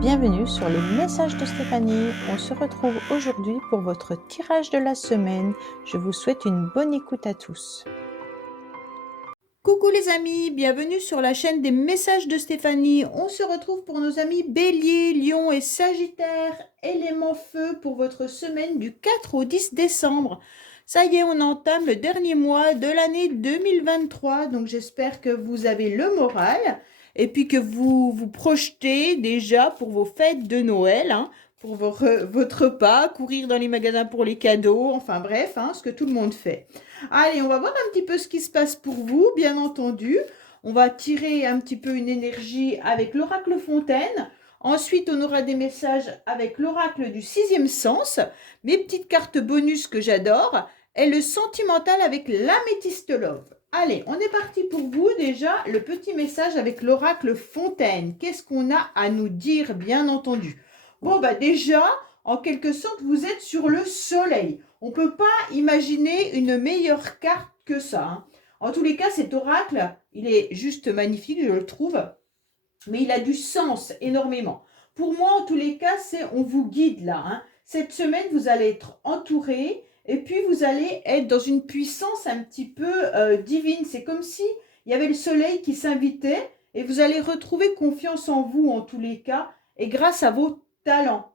Bienvenue sur les messages de Stéphanie. On se retrouve aujourd'hui pour votre tirage de la semaine. Je vous souhaite une bonne écoute à tous. Coucou les amis, bienvenue sur la chaîne des messages de Stéphanie. On se retrouve pour nos amis Bélier, Lion et Sagittaire, élément feu pour votre semaine du 4 au 10 décembre. Ça y est, on entame le dernier mois de l'année 2023, donc j'espère que vous avez le moral et puis que vous vous projetez déjà pour vos fêtes de Noël, pour votre repas, courir dans les magasins pour les cadeaux, enfin bref, ce que tout le monde fait. Allez, on va voir un petit peu ce qui se passe pour vous, bien entendu. On va tirer un petit peu une énergie avec l'oracle Fontaine. Ensuite, on aura des messages avec l'oracle du sixième sens. Mes petites cartes bonus que j'adore. Et le sentimental avec l'améthyste love. Allez, on est parti pour vous. Déjà, le petit message avec l'oracle Fontaine. Qu'est-ce qu'on a à nous dire, bien entendu? Bon, déjà, en quelque sorte, vous êtes sur le soleil. On ne peut pas imaginer une meilleure carte que ça. En tous les cas, cet oracle, il est juste magnifique, je le trouve. Mais il a du sens énormément. Pour moi, en tous les cas, on vous guide là. Cette semaine, vous allez être entouré et puis vous allez être dans une puissance un petit peu divine. C'est comme si il y avait le soleil qui s'invitait et vous allez retrouver confiance en vous en tous les cas et grâce à vos talents.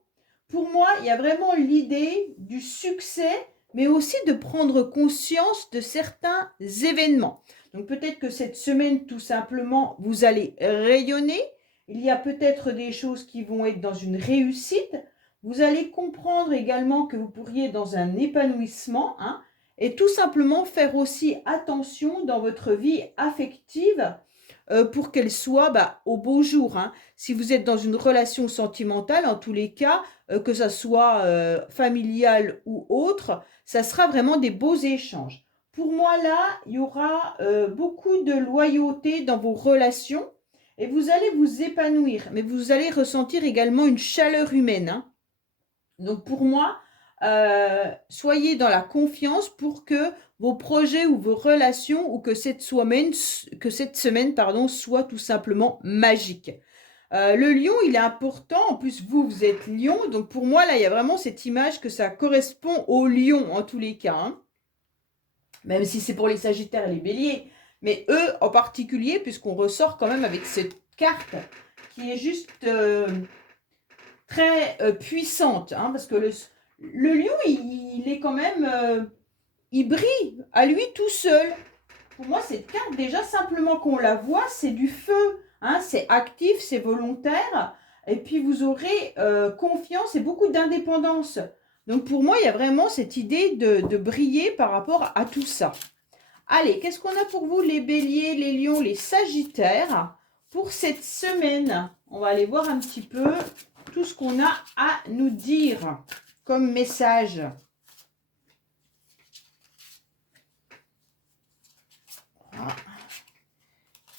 Pour moi, il y a vraiment l'idée du succès, mais aussi de prendre conscience de certains événements. Donc peut-être que cette semaine, tout simplement, vous allez rayonner. Il y a peut-être des choses qui vont être dans une réussite. Vous allez comprendre également que vous pourriez être dans un épanouissement, et tout simplement faire aussi attention dans votre vie affective pour qu'elle soit au beau jour. Si vous êtes dans une relation sentimentale, en tous les cas, que ça soit familial ou autre, ça sera vraiment des beaux échanges. Pour moi, là, il y aura beaucoup de loyauté dans vos relations et vous allez vous épanouir, mais vous allez ressentir également une chaleur humaine. Donc pour moi, soyez dans la confiance pour que vos projets ou vos relations ou que cette semaine, soit tout simplement magique. Le lion, il est important. En plus, vous êtes lion. Donc, pour moi, là, il y a vraiment cette image que ça correspond au lion, en tous les cas. Même si c'est pour les sagittaires et les béliers. Mais eux, en particulier, puisqu'on ressort quand même avec cette carte qui est juste très puissante. Parce que le lion, il est quand même... il brille à lui tout seul. Pour moi, cette carte, déjà, simplement qu'on la voit, c'est du feu. C'est actif, c'est volontaire. Et puis, vous aurez confiance et beaucoup d'indépendance. Donc, pour moi, il y a vraiment cette idée de briller par rapport à tout ça. Allez, qu'est-ce qu'on a pour vous, les béliers, les lions, les sagittaires, pour cette semaine? On va aller voir un petit peu tout ce qu'on a à nous dire comme message.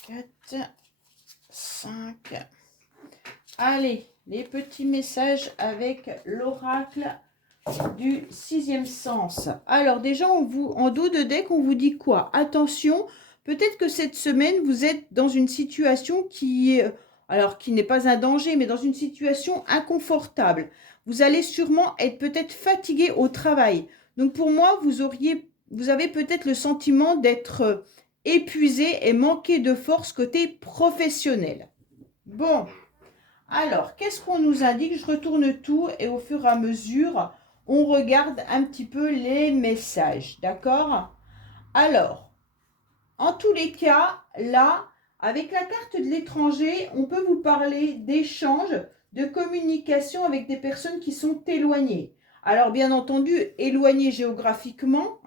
4, 5. Allez, les petits messages avec l'oracle du sixième sens. Alors déjà, en dos de deck, on vous dit quoi? Attention, peut-être que cette semaine, vous êtes dans une situation qui n'est pas un danger, mais dans une situation inconfortable. Vous allez sûrement être peut-être fatigué au travail. Donc pour moi, vous avez peut-être le sentiment d'être épuisé et manquer de force côté professionnel. Bon, alors, qu'est-ce qu'on nous indique? Je retourne tout et au fur et à mesure, on regarde un petit peu les messages, d'accord? Alors, en tous les cas, là, avec la carte de l'étranger, on peut vous parler d'échanges, de communication avec des personnes qui sont éloignées. Alors, bien entendu, éloignées géographiquement,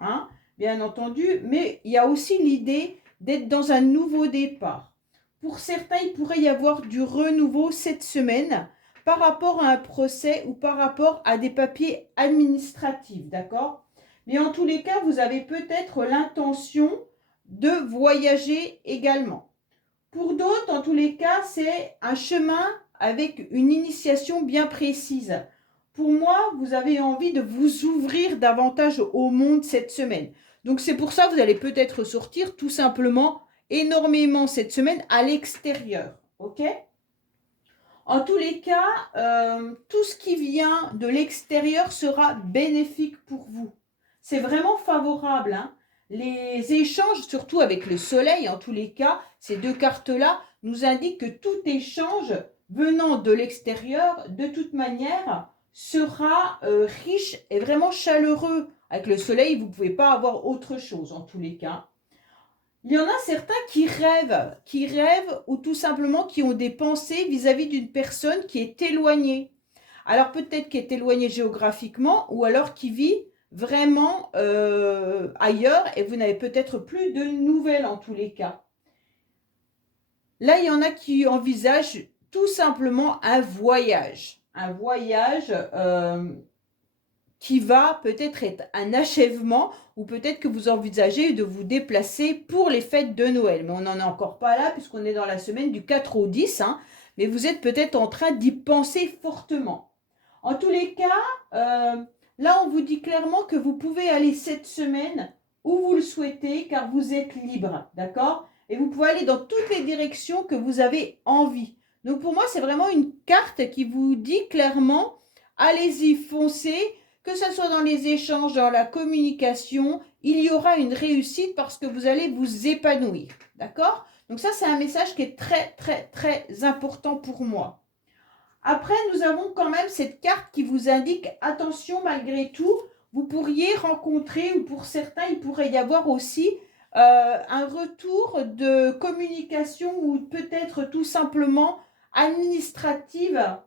bien entendu, mais il y a aussi l'idée d'être dans un nouveau départ. Pour certains, il pourrait y avoir du renouveau cette semaine par rapport à un procès ou par rapport à des papiers administratifs, d'accord? Mais en tous les cas, vous avez peut-être l'intention de voyager également. Pour d'autres, en tous les cas, c'est un chemin avec une initiation bien précise. Pour moi, vous avez envie de vous ouvrir davantage au monde cette semaine. Donc c'est pour ça que vous allez peut-être sortir tout simplement énormément cette semaine à l'extérieur. Ok? En tous les cas, tout ce qui vient de l'extérieur sera bénéfique pour vous. C'est vraiment favorable, hein. Les échanges, surtout avec le soleil, en tous les cas, ces deux cartes-là nous indiquent que tout échange venant de l'extérieur, de toute manière, sera riche et vraiment chaleureux. Avec le soleil, vous ne pouvez pas avoir autre chose, en tous les cas. Il y en a certains qui rêvent ou tout simplement qui ont des pensées vis-à-vis d'une personne qui est éloignée. Alors peut-être qui est éloignée géographiquement ou alors qui vit vraiment ailleurs et vous n'avez peut-être plus de nouvelles en tous les cas. Là, il y en a qui envisagent tout simplement un voyage. Un voyage qui va peut-être être un achèvement ou peut-être que vous envisagez de vous déplacer pour les fêtes de Noël. Mais on n'en est encore pas là puisqu'on est dans la semaine du 4 au 10. Hein, mais vous êtes peut-être en train d'y penser fortement. En tous les cas, là, on vous dit clairement que vous pouvez aller cette semaine où vous le souhaitez car vous êtes libre. D'accord ? Et vous pouvez aller dans toutes les directions que vous avez envie. Donc pour moi, c'est vraiment une carte qui vous dit clairement, allez-y, foncez. Que ce soit dans les échanges, dans la communication, il y aura une réussite parce que vous allez vous épanouir. D'accord? Donc ça, c'est un message qui est très, très, très important pour moi. Après, nous avons quand même cette carte qui vous indique, attention, malgré tout, vous pourriez rencontrer, ou pour certains, il pourrait y avoir aussi un retour de communication ou peut-être tout simplement administrative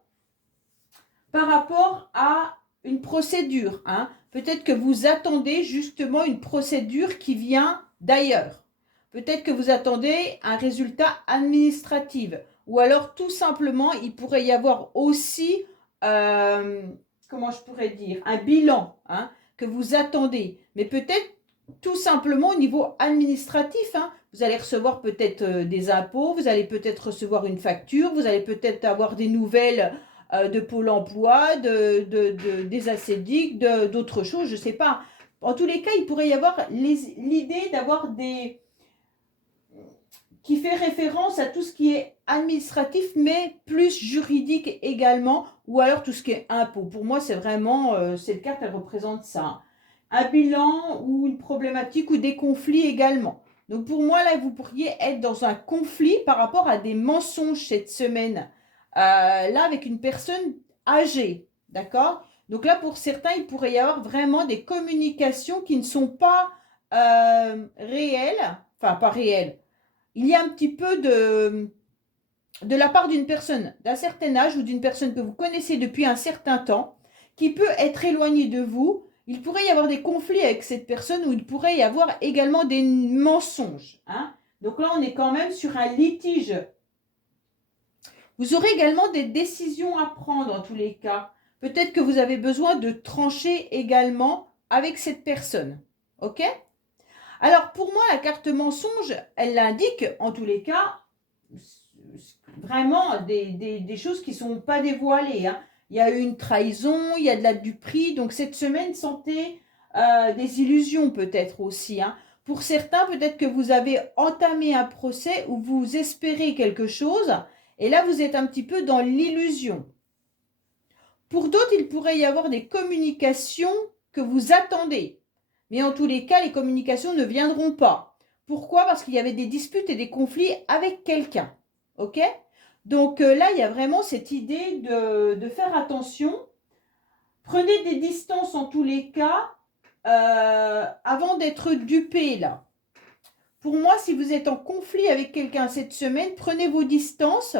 par rapport à une procédure. Hein. Peut-être que vous attendez justement une procédure qui vient d'ailleurs. Peut-être que vous attendez un résultat administratif. Ou alors tout simplement, il pourrait y avoir aussi, comment je pourrais dire, un bilan hein, que vous attendez. Mais peut-être tout simplement au niveau administratif. Hein. Vous allez recevoir peut-être des impôts, vous allez peut-être recevoir une facture, vous allez peut-être avoir des nouvelles de Pôle emploi, des ACDIC, d'autres choses, je ne sais pas. En tous les cas, il pourrait y avoir l'idée d'avoir des... qui fait référence à tout ce qui est administratif, mais plus juridique également, ou alors tout ce qui est impôt. Pour moi, c'est vraiment, cette carte, elle représente ça. Un bilan ou une problématique ou des conflits également. Donc pour moi, là, vous pourriez être dans un conflit par rapport à des mensonges cette semaine. Là, avec une personne âgée, d'accord? Donc là, pour certains, il pourrait y avoir vraiment des communications qui ne sont pas réelles, enfin pas réelles. Il y a un petit peu de la part d'une personne d'un certain âge ou d'une personne que vous connaissez depuis un certain temps, qui peut être éloignée de vous. Il pourrait y avoir des conflits avec cette personne ou il pourrait y avoir également des mensonges. Hein? Donc là, on est quand même sur un litige. Vous aurez également des décisions à prendre en tous les cas. Peut-être que vous avez besoin de trancher également avec cette personne. Ok? Alors pour moi, la carte mensonge, elle l'indique en tous les cas vraiment des choses qui ne sont pas dévoilées. Hein. Il y a eu une trahison, il y a de la duperie. Donc cette semaine, sentez des illusions peut-être aussi. Hein. Pour certains, peut-être que vous avez entamé un procès où vous espérez quelque chose. Et là, vous êtes un petit peu dans l'illusion. Pour d'autres, il pourrait y avoir des communications que vous attendez. Mais en tous les cas, les communications ne viendront pas. Pourquoi? Parce qu'il y avait des disputes et des conflits avec quelqu'un. Ok? Donc là, il y a vraiment cette idée de faire attention. Prenez des distances en tous les cas avant d'être dupé là. Pour moi, si vous êtes en conflit avec quelqu'un cette semaine, prenez vos distances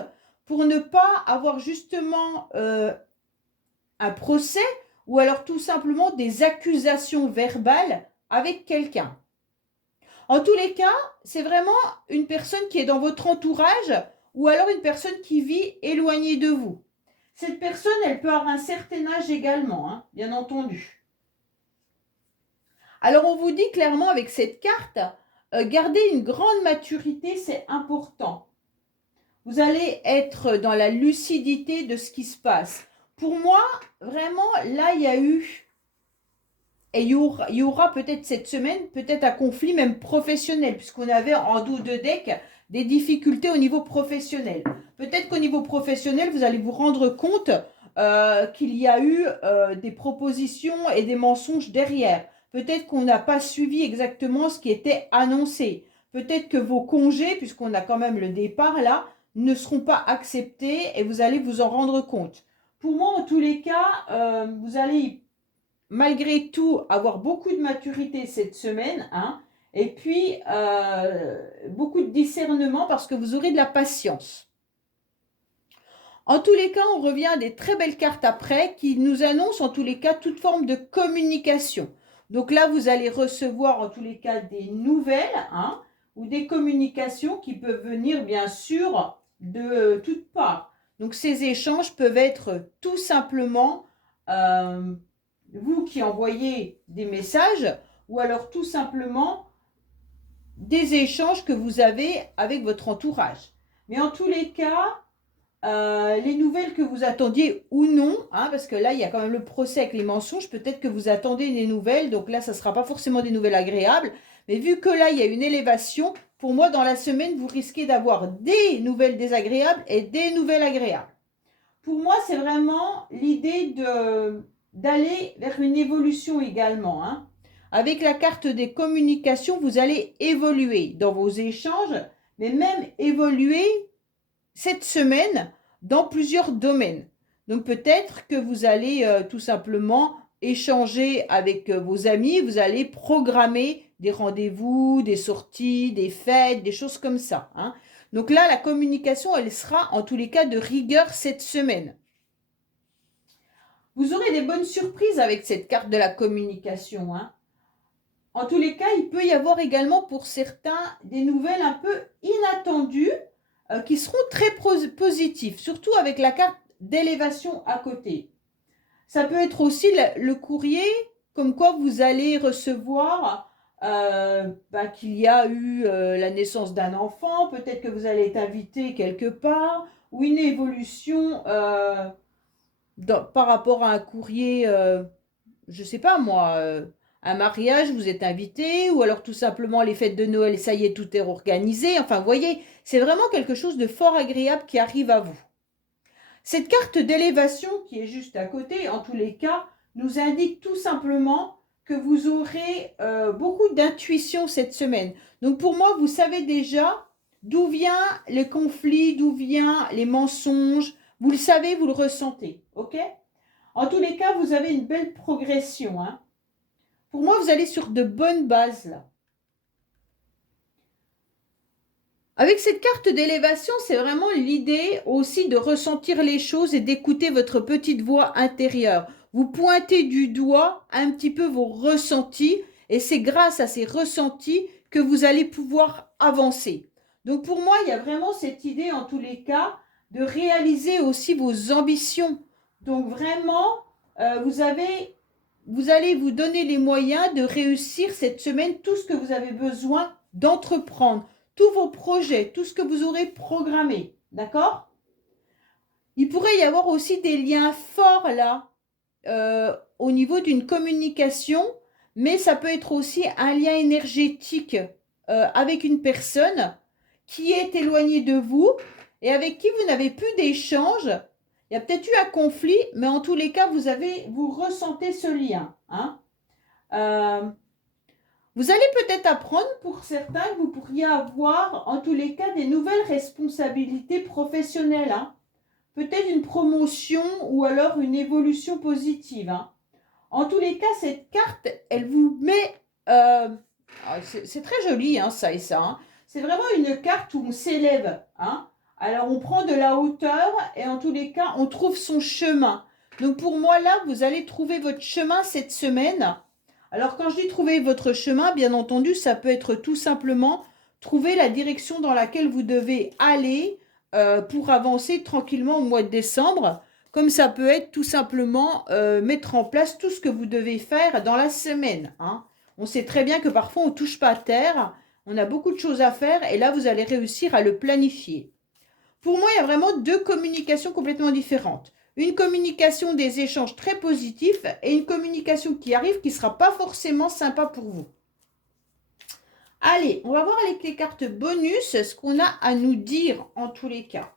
pour ne pas avoir justement un procès ou alors tout simplement des accusations verbales avec quelqu'un. En tous les cas, c'est vraiment une personne qui est dans votre entourage ou alors une personne qui vit éloignée de vous. Cette personne, elle peut avoir un certain âge également, hein, bien entendu. Alors, on vous dit clairement avec cette carte, garder une grande maturité, c'est important. Vous allez être dans la lucidité de ce qui se passe. Pour moi, vraiment, là, il y a eu, et il y aura peut-être cette semaine, peut-être un conflit même professionnel, puisqu'on avait en dos de deck des difficultés au niveau professionnel. Peut-être qu'au niveau professionnel, vous allez vous rendre compte qu'il y a eu des propositions et des mensonges derrière. Peut-être qu'on n'a pas suivi exactement ce qui était annoncé. Peut-être que vos congés, puisqu'on a quand même le départ là, ne seront pas acceptés et vous allez vous en rendre compte. Pour moi, en tous les cas, vous allez malgré tout avoir beaucoup de maturité cette semaine, hein, et puis beaucoup de discernement parce que vous aurez de la patience. En tous les cas, on revient à des très belles cartes après qui nous annoncent en tous les cas toute forme de communication. Donc là, vous allez recevoir en tous les cas des nouvelles, hein, ou des communications qui peuvent venir bien sûr de toutes parts. Donc ces échanges peuvent être tout simplement vous qui envoyez des messages ou alors tout simplement des échanges que vous avez avec votre entourage. Mais en tous les cas, les nouvelles que vous attendiez ou non, hein, parce que là, il y a quand même le procès avec les mensonges, peut-être que vous attendez des nouvelles, donc là, ça ne sera pas forcément des nouvelles agréables, mais vu que là, il y a une élévation, pour moi, dans la semaine, vous risquez d'avoir des nouvelles désagréables et des nouvelles agréables. Pour moi, c'est vraiment l'idée d'aller vers une évolution également, hein. Avec la carte des communications, vous allez évoluer dans vos échanges, mais même évoluer cette semaine dans plusieurs domaines. Donc peut-être que vous allez tout simplement échanger avec vos amis, vous allez programmer des rendez-vous, des sorties, des fêtes, des choses comme ça, hein. Donc là, la communication, elle sera en tous les cas de rigueur cette semaine. Vous aurez des bonnes surprises avec cette carte de la communication, hein. En tous les cas, il peut y avoir également pour certains des nouvelles un peu inattendues qui seront très positives, surtout avec la carte d'élévation à côté. Ça peut être aussi le courrier, comme quoi vous allez recevoir qu'il y a eu la naissance d'un enfant, peut-être que vous allez être invité quelque part, ou une évolution par rapport à un courrier, je ne sais pas moi, un mariage, vous êtes invité, ou alors tout simplement les fêtes de Noël, ça y est, tout est organisé. Enfin, vous voyez, c'est vraiment quelque chose de fort agréable qui arrive à vous. Cette carte d'élévation qui est juste à côté, en tous les cas, nous indique tout simplement que vous aurez beaucoup d'intuition cette semaine. Donc pour moi, vous savez déjà d'où vient les conflits, d'où viennent les mensonges. Vous le savez, vous le ressentez, ok? En tous les cas, vous avez une belle progression, hein. Pour moi, vous allez sur de bonnes bases là. Avec cette carte d'élévation, c'est vraiment l'idée aussi de ressentir les choses et d'écouter votre petite voix intérieure. Vous pointez du doigt un petit peu vos ressentis et c'est grâce à ces ressentis que vous allez pouvoir avancer. Donc pour moi, il y a vraiment cette idée en tous les cas de réaliser aussi vos ambitions. Donc vraiment, vous allez vous donner les moyens de réussir cette semaine tout ce que vous avez besoin d'entreprendre, tous vos projets, tout ce que vous aurez programmé. D'accord? Il pourrait y avoir aussi des liens forts là au niveau d'une communication, mais ça peut être aussi un lien énergétique avec une personne qui est éloignée de vous et avec qui vous n'avez plus d'échange. Il y a peut-être eu un conflit, mais en tous les cas, vous ressentez ce lien, hein. Vous allez peut-être apprendre pour certains que vous pourriez avoir en tous les cas des nouvelles responsabilités professionnelles, hein. Peut-être une promotion ou alors une évolution positive, hein. En tous les cas, cette carte, elle vous met... c'est très joli, hein, ça et ça, hein. C'est vraiment une carte où on s'élève, hein. Alors, on prend de la hauteur et en tous les cas, on trouve son chemin. Donc, pour moi, là, vous allez trouver votre chemin cette semaine. Alors, quand je dis trouver votre chemin, bien entendu, ça peut être tout simplement trouver la direction dans laquelle vous devez aller pour avancer tranquillement au mois de décembre. Comme ça peut être tout simplement mettre en place tout ce que vous devez faire dans la semaine, hein. On sait très bien que parfois, on ne touche pas à terre. On a beaucoup de choses à faire et là, vous allez réussir à le planifier. Pour moi, il y a vraiment deux communications complètement différentes. Une communication des échanges très positifs et une communication qui arrive qui ne sera pas forcément sympa pour vous. Allez, on va voir avec les cartes bonus ce qu'on a à nous dire en tous les cas.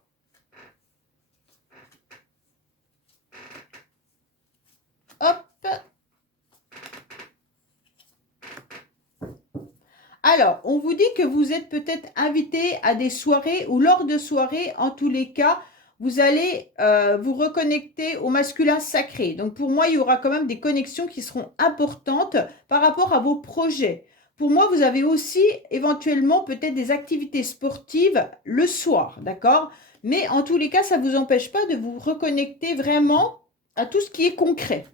Alors, on vous dit que vous êtes peut-être invité à des soirées ou lors de soirées, en tous les cas, vous allez vous reconnecter au masculin sacré. Donc, pour moi, il y aura quand même des connexions qui seront importantes par rapport à vos projets. Pour moi, vous avez aussi éventuellement peut-être des activités sportives le soir, d'accord? Mais en tous les cas, ça ne vous empêche pas de vous reconnecter vraiment à tout ce qui est concret.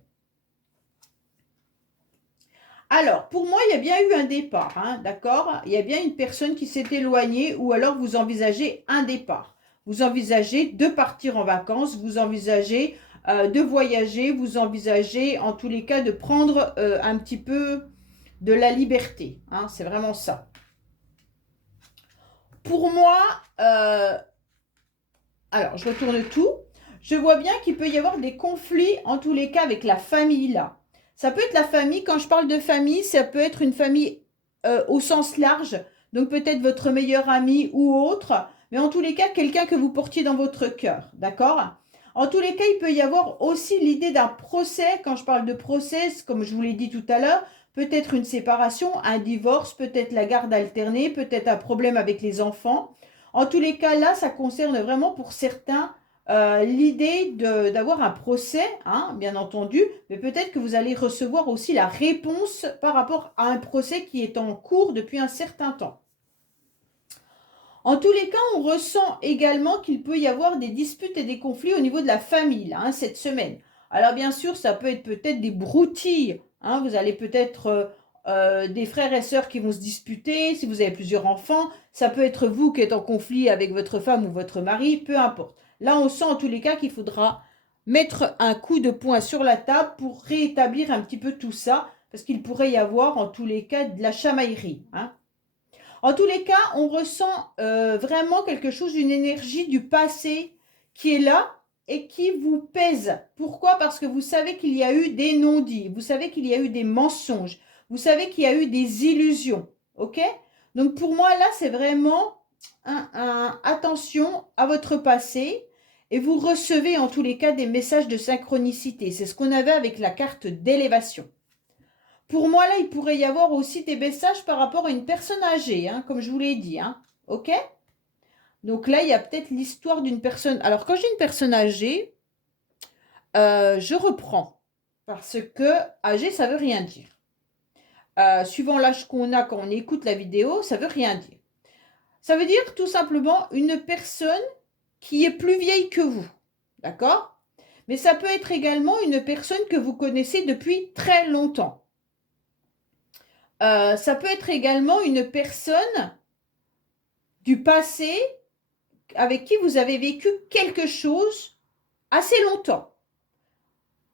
Alors, pour moi, il y a bien eu un départ, hein, d'accord? Il y a bien une personne qui s'est éloignée ou alors vous envisagez un départ. Vous envisagez de partir en vacances, vous envisagez de voyager, vous envisagez en tous les cas de prendre un petit peu de la liberté, hein, c'est vraiment ça. Pour moi, alors je retourne tout, je vois bien qu'il peut y avoir des conflits en tous les cas avec la famille là. Ça peut être la famille, quand je parle de famille, ça peut être une famille au sens large, donc peut-être votre meilleur ami ou autre, mais en tous les cas, quelqu'un que vous portiez dans votre cœur, d'accord? En tous les cas, il peut y avoir aussi l'idée d'un procès, quand je parle de procès, comme je vous l'ai dit tout à l'heure, peut-être une séparation, un divorce, peut-être la garde alternée, peut-être un problème avec les enfants. En tous les cas, là, ça concerne vraiment pour certains l'idée d'avoir un procès, hein, bien entendu, mais peut-être que vous allez recevoir aussi la réponse par rapport à un procès qui est en cours depuis un certain temps. En tous les cas, on ressent également qu'il peut y avoir des disputes et des conflits au niveau de la famille, là, hein, cette semaine. Alors bien sûr, ça peut être peut-être des broutilles, hein, vous allez peut-être des frères et sœurs qui vont se disputer, si vous avez plusieurs enfants, ça peut être vous qui êtes en conflit avec votre femme ou votre mari, peu importe. Là, on sent en tous les cas qu'il faudra mettre un coup de poing sur la table pour rétablir un petit peu tout ça, parce qu'il pourrait y avoir en tous les cas de la chamaillerie, hein. En tous les cas, on ressent vraiment quelque chose, une énergie du passé qui est là et qui vous pèse. Pourquoi? Parce que vous savez qu'il y a eu des non-dits, vous savez qu'il y a eu des mensonges, vous savez qu'il y a eu des illusions. Ok? Donc pour moi, là, c'est vraiment attention à votre passé et vous recevez en tous les cas des messages de synchronicité. C'est ce qu'on avait avec la carte d'élévation. Pour moi, là, il pourrait y avoir aussi des messages par rapport à une personne âgée, hein, comme je vous l'ai dit. Hein, ok? Donc là, il y a peut-être l'histoire d'une personne. Alors, quand j'ai une personne âgée, je reprends. Parce que âgé, ça ne veut rien dire. Suivant l'âge qu'on a quand on écoute la vidéo, ça ne veut rien dire. Ça veut dire tout simplement une personne qui est plus vieille que vous. D'accord? Mais ça peut être également une personne que vous connaissez depuis très longtemps. Ça peut être également une personne du passé avec qui vous avez vécu quelque chose assez longtemps.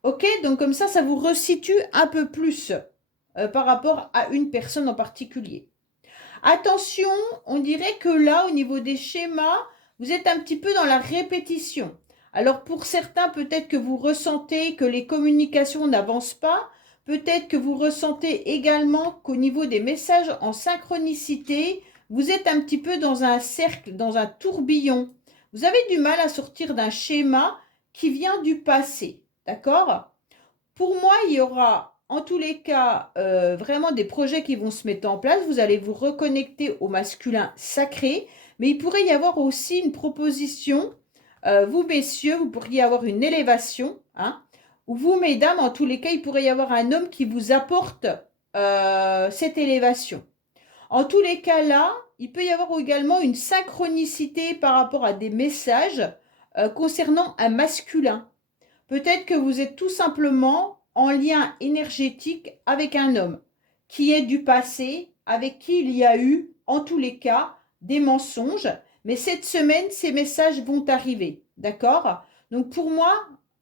Ok? Donc comme ça vous resitue un peu plus par rapport à une personne en particulier. Attention, on dirait que là, au niveau des schémas, vous êtes un petit peu dans la répétition. Alors pour certains, peut-être que vous ressentez que les communications n'avancent pas. Peut-être que vous ressentez également qu'au niveau des messages en synchronicité, vous êtes un petit peu dans un cercle, dans un tourbillon. Vous avez du mal à sortir d'un schéma qui vient du passé. D'accord? Pour moi, il y aura en tous les cas vraiment des projets qui vont se mettre en place. Vous allez vous reconnecter au masculin sacré. Mais il pourrait y avoir aussi une proposition. Vous, messieurs, vous pourriez avoir une élévation. Hein, ou vous, mesdames, en tous les cas, il pourrait y avoir un homme qui vous apporte cette élévation. En tous les cas, là, il peut y avoir également une synchronicité par rapport à des messages concernant un masculin. Peut-être que vous êtes tout simplement en lien énergétique avec un homme qui est du passé, avec qui il y a eu, en tous les cas, des mensonges. Mais cette semaine, ces messages vont arriver. D'accord? Donc pour moi,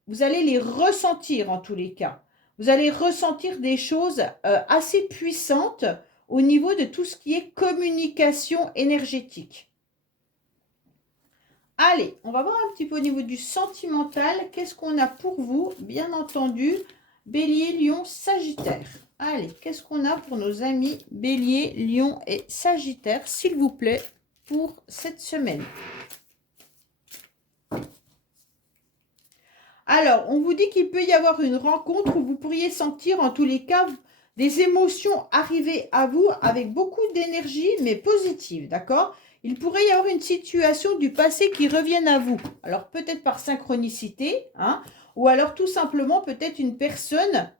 vous allez les ressentir en tous les cas. Vous allez ressentir des choses assez puissantes au niveau de tout ce qui est communication énergétique. Allez, on va voir un petit peu au niveau du sentimental. Qu'est-ce qu'on a pour vous? Bien entendu, Bélier, Lion, Sagittaire. Allez, qu'est-ce qu'on a pour nos amis Bélier, Lion et Sagittaire, s'il vous plaît, pour cette semaine? Alors, on vous dit qu'il peut y avoir une rencontre où vous pourriez sentir, en tous les cas, des émotions arriver à vous avec beaucoup d'énergie, mais positive, d'accord? Il pourrait y avoir une situation du passé qui revienne à vous. Alors, peut-être par synchronicité, hein, ou alors tout simplement peut-être une personne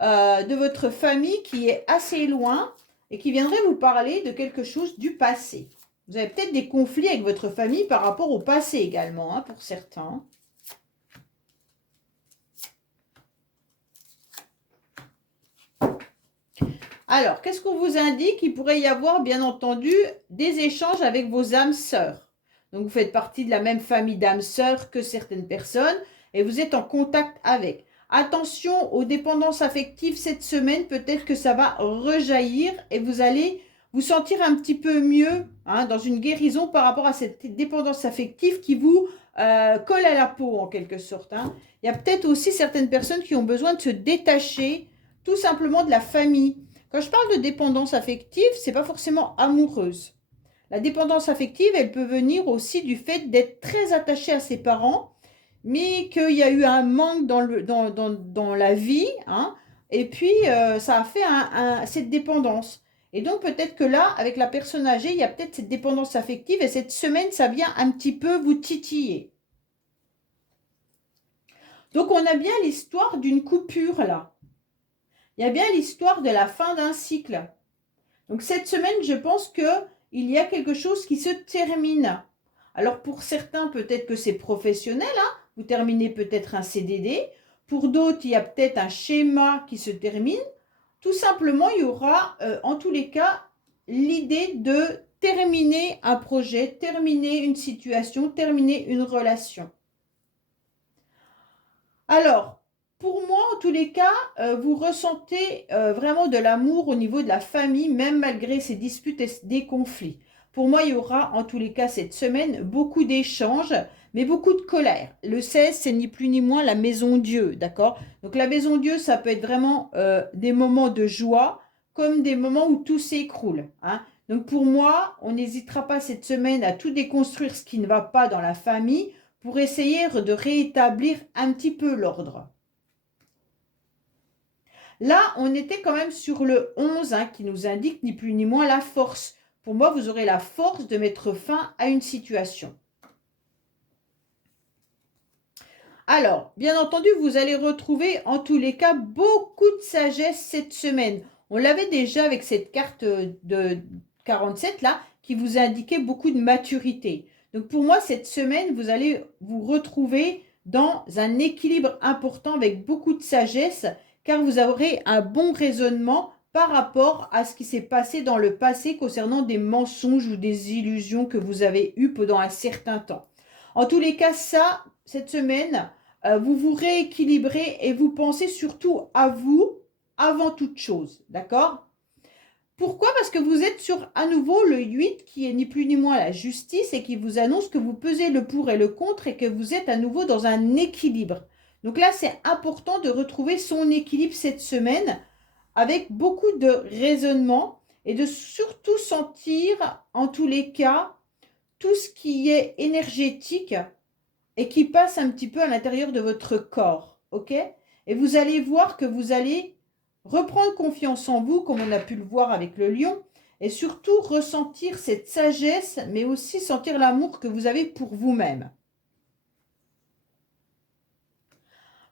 de votre famille qui est assez loin et qui viendrait vous parler de quelque chose du passé. Vous avez peut-être des conflits avec votre famille par rapport au passé également, hein, pour certains. Alors, qu'est-ce qu'on vous indique? Il pourrait y avoir, bien entendu, des échanges avec vos âmes sœurs. Donc, vous faites partie de la même famille d'âmes sœurs que certaines personnes et vous êtes en contact avec. Attention aux dépendances affectives cette semaine, peut-être que ça va rejaillir et vous allez vous sentir un petit peu mieux, hein, dans une guérison par rapport à cette dépendance affective qui vous colle à la peau en quelque sorte, hein. Il y a peut-être aussi certaines personnes qui ont besoin de se détacher tout simplement de la famille. Quand je parle de dépendance affective, ce n'est pas forcément amoureuse. La dépendance affective, elle peut venir aussi du fait d'être très attaché à ses parents, mais qu'il y a eu un manque dans la vie, hein, et puis ça a fait cette dépendance. Et donc peut-être que là, avec la personne âgée, il y a peut-être cette dépendance affective, et cette semaine, ça vient un petit peu vous titiller. Donc on a bien l'histoire d'une coupure là. Il y a bien l'histoire de la fin d'un cycle. Donc cette semaine, je pense qu'il y a quelque chose qui se termine. Alors pour certains, peut-être que c'est professionnel, hein, vous terminez peut-être un CDD. Pour d'autres, il y a peut-être un schéma qui se termine. Tout simplement, il y aura en tous les cas l'idée de terminer un projet, terminer une situation, terminer une relation. Alors, pour moi, en tous les cas, vous ressentez vraiment de l'amour au niveau de la famille, même malgré ces disputes et des conflits. Pour moi, il y aura en tous les cas cette semaine beaucoup d'échanges, mais beaucoup de colère. Le 16, c'est ni plus ni moins la maison Dieu, d'accord? Donc la maison Dieu, ça peut être vraiment des moments de joie, comme des moments où tout s'écroule, hein. Donc pour moi, on n'hésitera pas cette semaine à tout déconstruire ce qui ne va pas dans la famille, pour essayer de rétablir un petit peu l'ordre. Là, on était quand même sur le 11, hein, qui nous indique ni plus ni moins la force. Pour moi, vous aurez la force de mettre fin à une situation. Alors, bien entendu, vous allez retrouver en tous les cas beaucoup de sagesse cette semaine. On l'avait déjà avec cette carte de 47 là, qui vous indiquait beaucoup de maturité. Donc pour moi, cette semaine, vous allez vous retrouver dans un équilibre important avec beaucoup de sagesse, car vous aurez un bon raisonnement par rapport à ce qui s'est passé dans le passé concernant des mensonges ou des illusions que vous avez eues pendant un certain temps. En tous les cas, ça, cette semaine, vous vous rééquilibrez et vous pensez surtout à vous avant toute chose, d'accord? Pourquoi? Parce que vous êtes sur à nouveau le 8 qui est ni plus ni moins la justice et qui vous annonce que vous pesez le pour et le contre et que vous êtes à nouveau dans un équilibre. Donc là, c'est important de retrouver son équilibre cette semaine avec beaucoup de raisonnement et de surtout sentir en tous les cas tout ce qui est énergétique et qui passe un petit peu à l'intérieur de votre corps, ok? Et vous allez voir que vous allez reprendre confiance en vous, comme on a pu le voir avec le lion, et surtout ressentir cette sagesse, mais aussi sentir l'amour que vous avez pour vous-même.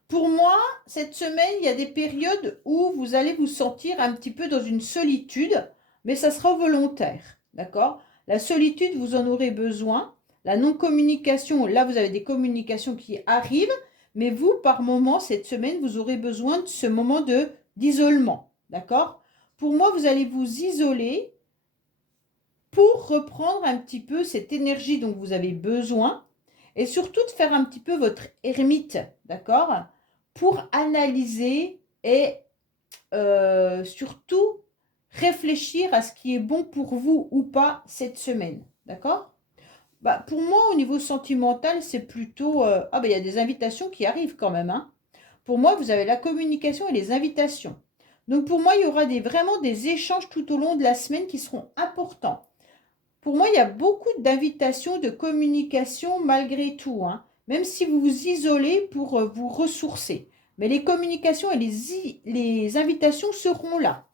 Pour moi, cette semaine, il y a des périodes où vous allez vous sentir un petit peu dans une solitude, mais ça sera volontaire, d'accord? La solitude, vous en aurez besoin. La non-communication, là, vous avez des communications qui arrivent, mais vous, par moment, cette semaine, vous aurez besoin de ce moment d'isolement, d'accord? Pour moi, vous allez vous isoler pour reprendre un petit peu cette énergie dont vous avez besoin et surtout de faire un petit peu votre ermite, d'accord? Pour analyser et surtout réfléchir à ce qui est bon pour vous ou pas cette semaine, d'accord? Bah, pour moi, au niveau sentimental, c'est plutôt... il y a des invitations qui arrivent quand même, hein. Pour moi, vous avez la communication et les invitations. Donc pour moi, il y aura vraiment des échanges tout au long de la semaine qui seront importants. Pour moi, il y a beaucoup d'invitations, de communication malgré tout, hein, même si vous vous isolez pour vous ressourcer. Mais les communications et les invitations seront là.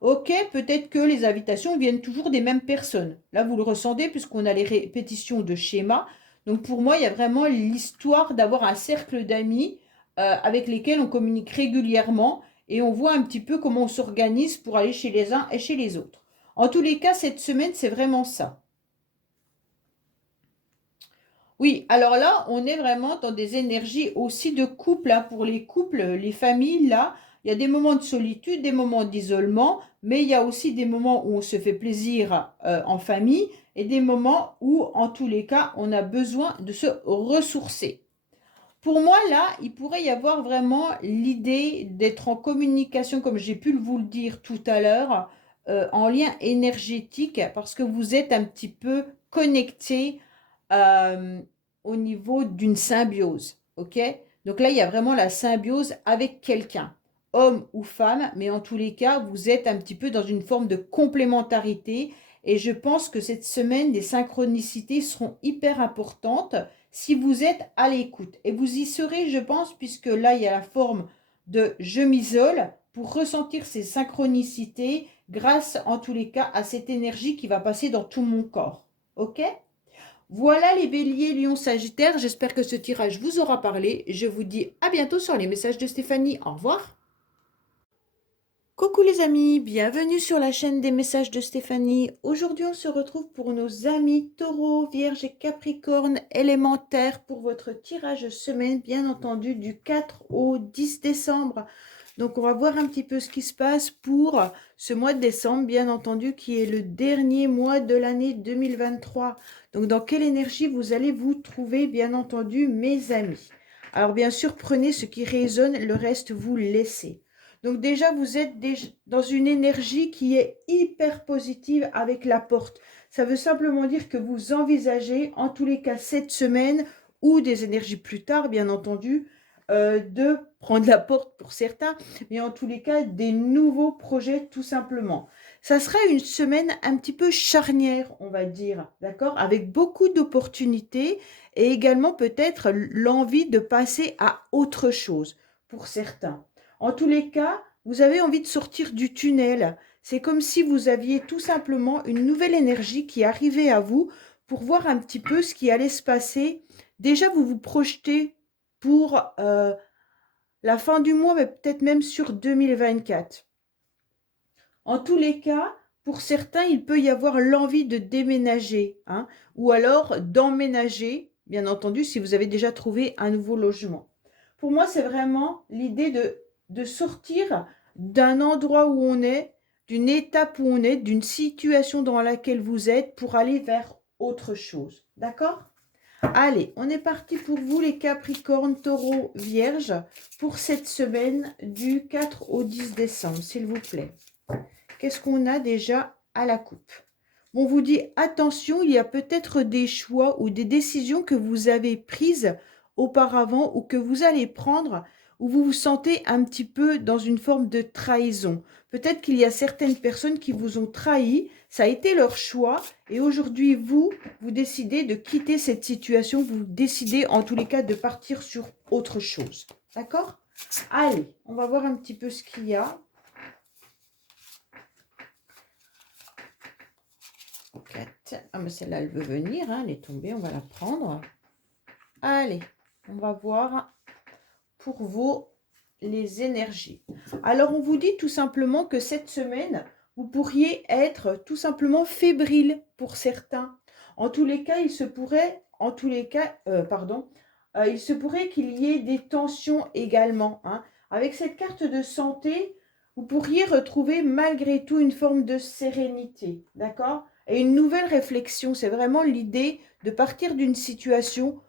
Ok, peut-être que les invitations viennent toujours des mêmes personnes. Là, vous le ressentez puisqu'on a les répétitions de schémas. Donc pour moi, il y a vraiment l'histoire d'avoir un cercle d'amis avec lesquels on communique régulièrement et on voit un petit peu comment on s'organise pour aller chez les uns et chez les autres. En tous les cas, cette semaine, c'est vraiment ça. Oui, alors là, on est vraiment dans des énergies aussi de couple, hein. Pour les couples, les familles, là, il y a des moments de solitude, des moments d'isolement, mais il y a aussi des moments où on se fait plaisir en famille et des moments où, en tous les cas, on a besoin de se ressourcer. Pour moi, là, il pourrait y avoir vraiment l'idée d'être en communication, comme j'ai pu vous le dire tout à l'heure, en lien énergétique, parce que vous êtes un petit peu connecté euh, au niveau d'une symbiose. OK? Donc là, il y a vraiment la symbiose avec quelqu'un, homme ou femme, mais en tous les cas, vous êtes un petit peu dans une forme de complémentarité. Et je pense que cette semaine, des synchronicités seront hyper importantes si vous êtes à l'écoute. Et vous y serez, je pense, puisque là, il y a la forme de je m'isole pour ressentir ces synchronicités grâce, en tous les cas, à cette énergie qui va passer dans tout mon corps. OK? Voilà les béliers, lions, sagittaires. J'espère que ce tirage vous aura parlé. Je vous dis à bientôt sur les messages de Stéphanie. Au revoir. Coucou les amis, bienvenue sur la chaîne des messages de Stéphanie. Aujourd'hui, on se retrouve pour nos amis taureaux, vierges et capricornes élémentaires pour votre tirage semaine, bien entendu, du 4 au 10 décembre. Donc, on va voir un petit peu ce qui se passe pour ce mois de décembre, bien entendu, qui est le dernier mois de l'année 2023. Donc, dans quelle énergie vous allez vous trouver, bien entendu, mes amis? Alors, bien sûr, prenez ce qui résonne, le reste, vous laissez. Donc déjà, vous êtes dans une énergie qui est hyper positive avec la porte. Ça veut simplement dire que vous envisagez, en tous les cas cette semaine, ou des énergies plus tard, bien entendu, de prendre la porte pour certains, mais en tous les cas, des nouveaux projets tout simplement. Ça sera une semaine un petit peu charnière, on va dire, d'accord? Avec beaucoup d'opportunités et également peut-être l'envie de passer à autre chose pour certains. En tous les cas, vous avez envie de sortir du tunnel. C'est comme si vous aviez tout simplement une nouvelle énergie qui arrivait à vous pour voir un petit peu ce qui allait se passer. Déjà, vous vous projetez pour la fin du mois, mais peut-être même sur 2024. En tous les cas, pour certains, il peut y avoir l'envie de déménager, hein, ou alors d'emménager, bien entendu, si vous avez déjà trouvé un nouveau logement. Pour moi, c'est vraiment l'idée de sortir d'un endroit où on est, d'une étape où on est, d'une situation dans laquelle vous êtes pour aller vers autre chose. D'accord? Allez, on est parti pour vous les Capricornes, Taureaux, Vierges pour cette semaine du 4 au 10 décembre, s'il vous plaît. Qu'est-ce qu'on a déjà à la coupe? On vous dit attention, il y a peut-être des choix ou des décisions que vous avez prises auparavant ou que vous allez prendre où vous vous sentez un petit peu dans une forme de trahison. Peut-être qu'il y a certaines personnes qui vous ont trahi, ça a été leur choix et aujourd'hui vous décidez de quitter cette situation, vous décidez en tous les cas de partir sur autre chose. D'accord? Allez, on va voir un petit peu ce qu'il y a. 4. Ah, mais celle-là, elle veut venir, hein, elle est tombée, on va la prendre. Allez, on va voir pour vous les énergies. Alors, on vous dit tout simplement que cette semaine, vous pourriez être tout simplement fébrile pour certains. En tous les cas, il se pourrait, il se pourrait qu'il y ait des tensions également, hein. Avec cette carte de santé, vous pourriez retrouver malgré tout une forme de sérénité, d'accord? Et une nouvelle réflexion, c'est vraiment l'idée de partir d'une situation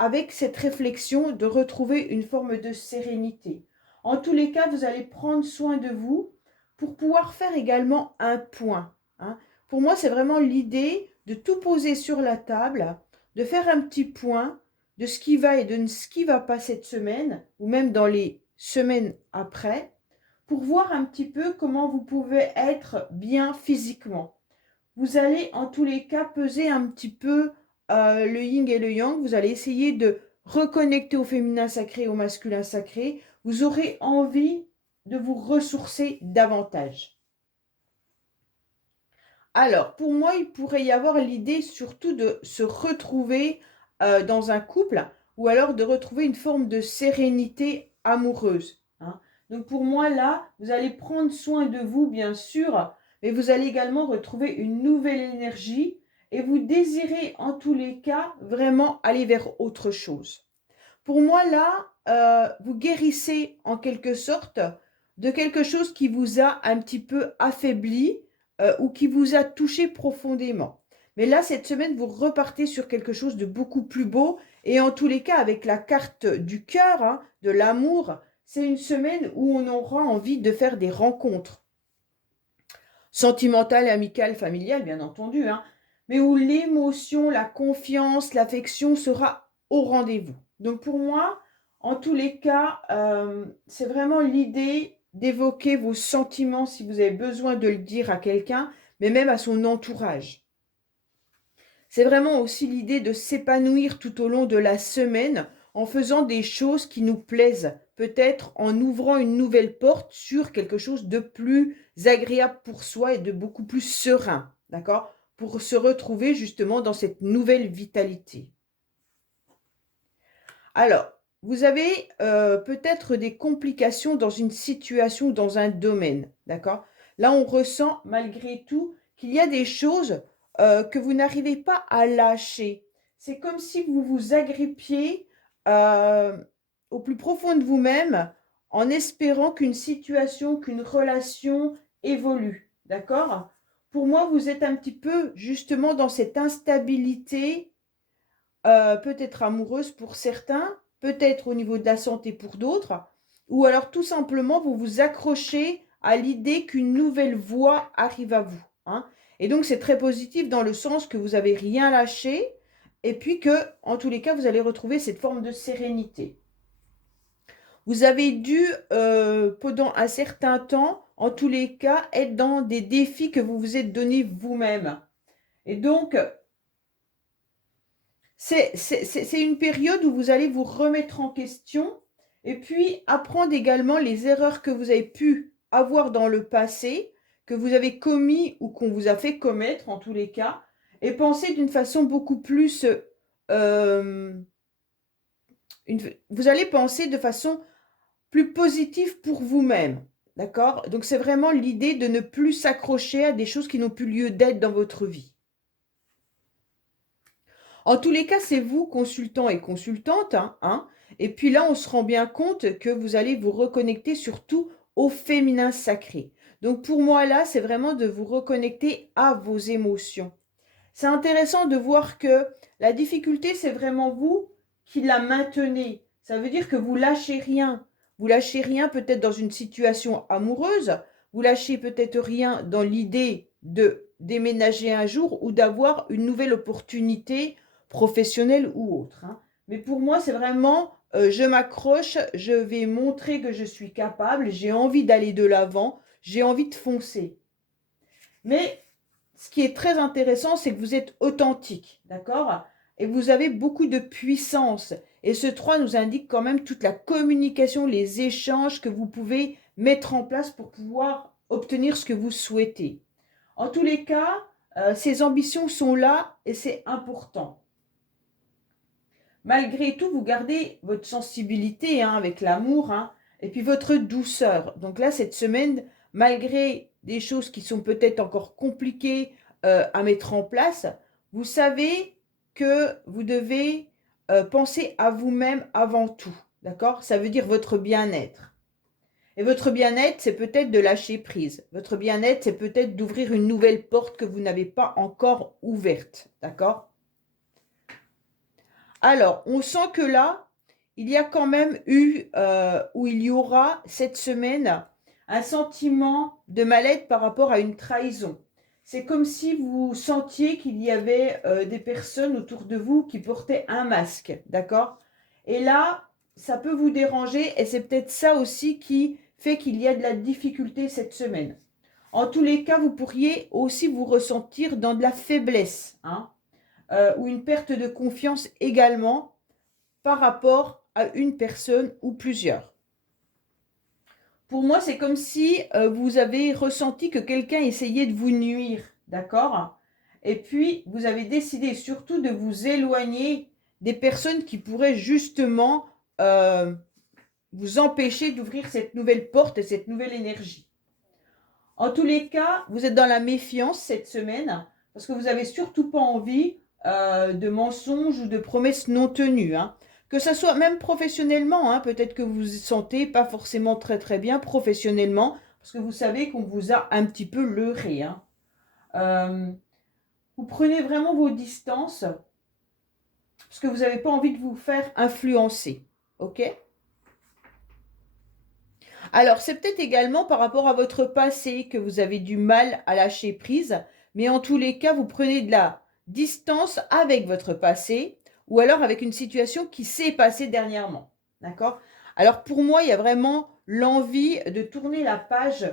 avec cette réflexion, de retrouver une forme de sérénité. En tous les cas, vous allez prendre soin de vous pour pouvoir faire également un point, hein. Pour moi, c'est vraiment l'idée de tout poser sur la table, de faire un petit point de ce qui va et de ce qui ne va pas cette semaine, ou même dans les semaines après, pour voir un petit peu comment vous pouvez être bien physiquement. Vous allez en tous les cas peser un petit peu le yin et le yang. Vous allez essayer de reconnecter au féminin sacré, au masculin sacré. Vous aurez envie de vous ressourcer davantage. Alors, pour moi, il pourrait y avoir l'idée surtout de se retrouver dans un couple ou alors de retrouver une forme de sérénité amoureuse, hein. Donc, pour moi, là, vous allez prendre soin de vous, bien sûr, mais vous allez également retrouver une nouvelle énergie et vous désirez, en tous les cas, vraiment aller vers autre chose. Pour moi, là, vous guérissez en quelque sorte de quelque chose qui vous a un petit peu affaibli ou qui vous a touché profondément. Mais là, cette semaine, vous repartez sur quelque chose de beaucoup plus beau. Et en tous les cas, avec la carte du cœur, hein, de l'amour, c'est une semaine où on aura envie de faire des rencontres. Sentimentales, amicales, familiales, bien entendu, hein, mais où l'émotion, la confiance, l'affection sera au rendez-vous. Donc pour moi, en tous les cas, c'est vraiment l'idée d'évoquer vos sentiments si vous avez besoin de le dire à quelqu'un, mais même à son entourage. C'est vraiment aussi l'idée de s'épanouir tout au long de la semaine en faisant des choses qui nous plaisent, peut-être en ouvrant une nouvelle porte sur quelque chose de plus agréable pour soi et de beaucoup plus serein, d'accord? Pour se retrouver justement dans cette nouvelle vitalité. Alors, vous avez peut-être des complications dans une situation ou dans un domaine, d'accord? Là, on ressent malgré tout qu'il y a des choses que vous n'arrivez pas à lâcher. C'est comme si vous vous agrippiez au plus profond de vous-même en espérant qu'une situation, qu'une relation évolue, d'accord? Pour moi, vous êtes un petit peu justement dans cette instabilité peut-être amoureuse pour certains, peut-être au niveau de la santé pour d'autres, ou alors tout simplement vous vous accrochez à l'idée qu'une nouvelle voie arrive à vous, hein. Et donc c'est très positif dans le sens que vous n'avez rien lâché et puis que, en tous les cas, vous allez retrouver cette forme de sérénité. Vous avez dû, pendant un certain temps, en tous les cas, être dans des défis que vous vous êtes donnés vous-même. Et donc, c'est une période où vous allez vous remettre en question et puis apprendre également les erreurs que vous avez pu avoir dans le passé, que vous avez commis ou qu'on vous a fait commettre en tous les cas, et penser d'une façon beaucoup plus... vous allez penser de façon plus positive pour vous-même. D'accord? Donc c'est vraiment l'idée de ne plus s'accrocher à des choses qui n'ont plus lieu d'être dans votre vie. En tous les cas, c'est vous, consultant et consultante, hein. Et puis là, on se rend bien compte que vous allez vous reconnecter surtout au féminin sacré. Donc pour moi, là, c'est vraiment de vous reconnecter à vos émotions. C'est intéressant de voir que la difficulté, c'est vraiment vous qui la maintenez. Ça veut dire que vous lâchez rien. Vous lâchez rien peut-être dans une situation amoureuse. Vous lâchez peut-être rien dans l'idée de déménager un jour ou d'avoir une nouvelle opportunité professionnelle ou autre, hein. Mais pour moi, c'est vraiment, je m'accroche, je vais montrer que je suis capable, j'ai envie d'aller de l'avant, j'ai envie de foncer. Mais ce qui est très intéressant, c'est que vous êtes authentique, d'accord? Et vous avez beaucoup de puissance. Et ce 3 nous indique quand même toute la communication, les échanges que vous pouvez mettre en place pour pouvoir obtenir ce que vous souhaitez. En tous les cas, ces ambitions sont là et c'est important. Malgré tout, vous gardez votre sensibilité, hein, avec l'amour, hein, et puis votre douceur. Donc là, cette semaine, malgré des choses qui sont peut-être encore compliquées à mettre en place, vous savez que vous devez penser à vous-même avant tout. D'accord? Ça veut dire votre bien-être. Et votre bien-être, c'est peut-être de lâcher prise. Votre bien-être, c'est peut-être d'ouvrir une nouvelle porte que vous n'avez pas encore ouverte. D'accord? Alors, on sent que là, il y a quand même eu, ou il y aura cette semaine, un sentiment de mal-être par rapport à une trahison. C'est comme si vous sentiez qu'il y avait des personnes autour de vous qui portaient un masque, d'accord? Et là, ça peut vous déranger et c'est peut-être ça aussi qui fait qu'il y a de la difficulté cette semaine. En tous les cas, vous pourriez aussi vous ressentir dans de la faiblesse, hein, ou une perte de confiance également, par rapport à une personne ou plusieurs. Pour moi, c'est comme si vous avez ressenti que quelqu'un essayait de vous nuire, d'accord? Et puis, vous avez décidé surtout de vous éloigner des personnes qui pourraient justement vous empêcher d'ouvrir cette nouvelle porte et cette nouvelle énergie. En tous les cas, vous êtes dans la méfiance cette semaine parce que vous n'avez surtout pas envie de mensonges ou de promesses non tenues, hein. Que ça soit même professionnellement, hein, peut-être que vous vous sentez pas forcément très très bien professionnellement parce que vous savez qu'on vous a un petit peu leurré, hein. Vous prenez vraiment vos distances parce que vous n'avez pas envie de vous faire influencer, ok? Alors, c'est peut-être également par rapport à votre passé que vous avez du mal à lâcher prise, mais en tous les cas, vous prenez de la distance avec votre passé ou alors avec une situation qui s'est passée dernièrement. D'accord? Alors, pour moi, il y a vraiment l'envie de tourner la page.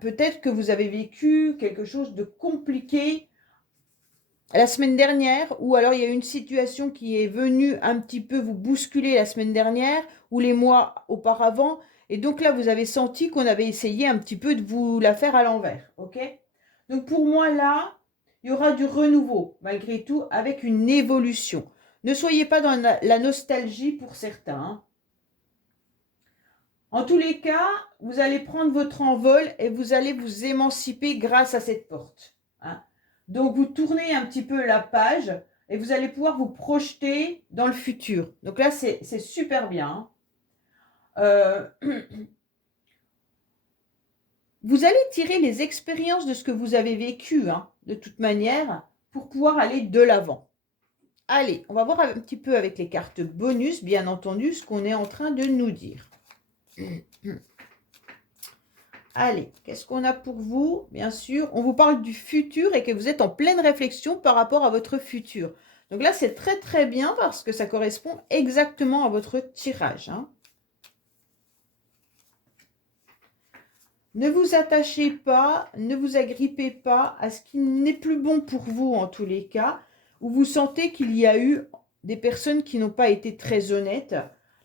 Peut-être que vous avez vécu quelque chose de compliqué la semaine dernière, ou alors il y a une situation qui est venue un petit peu vous bousculer la semaine dernière ou les mois auparavant, et donc là vous avez senti qu'on avait essayé un petit peu de vous la faire à l'envers, ok? Donc pour moi là, il y aura du renouveau malgré tout avec une évolution. Ne soyez pas dans la nostalgie pour certains, hein. En tous les cas, vous allez prendre votre envol et vous allez vous émanciper grâce à cette porte, hein. Donc, vous tournez un petit peu la page et vous allez pouvoir vous projeter dans le futur. Donc là, c'est super bien, hein. Vous allez tirer les expériences de ce que vous avez vécu, hein, de toute manière, pour pouvoir aller de l'avant. Allez, on va voir un petit peu avec les cartes bonus, bien entendu, ce qu'on est en train de nous dire. Allez, qu'est-ce qu'on a pour vous? Bien sûr, on vous parle du futur et que vous êtes en pleine réflexion par rapport à votre futur. Donc là, c'est très très bien parce que ça correspond exactement à votre tirage, hein. Ne vous attachez pas, ne vous agrippez pas à ce qui n'est plus bon pour vous en tous les cas, où vous sentez qu'il y a eu des personnes qui n'ont pas été très honnêtes.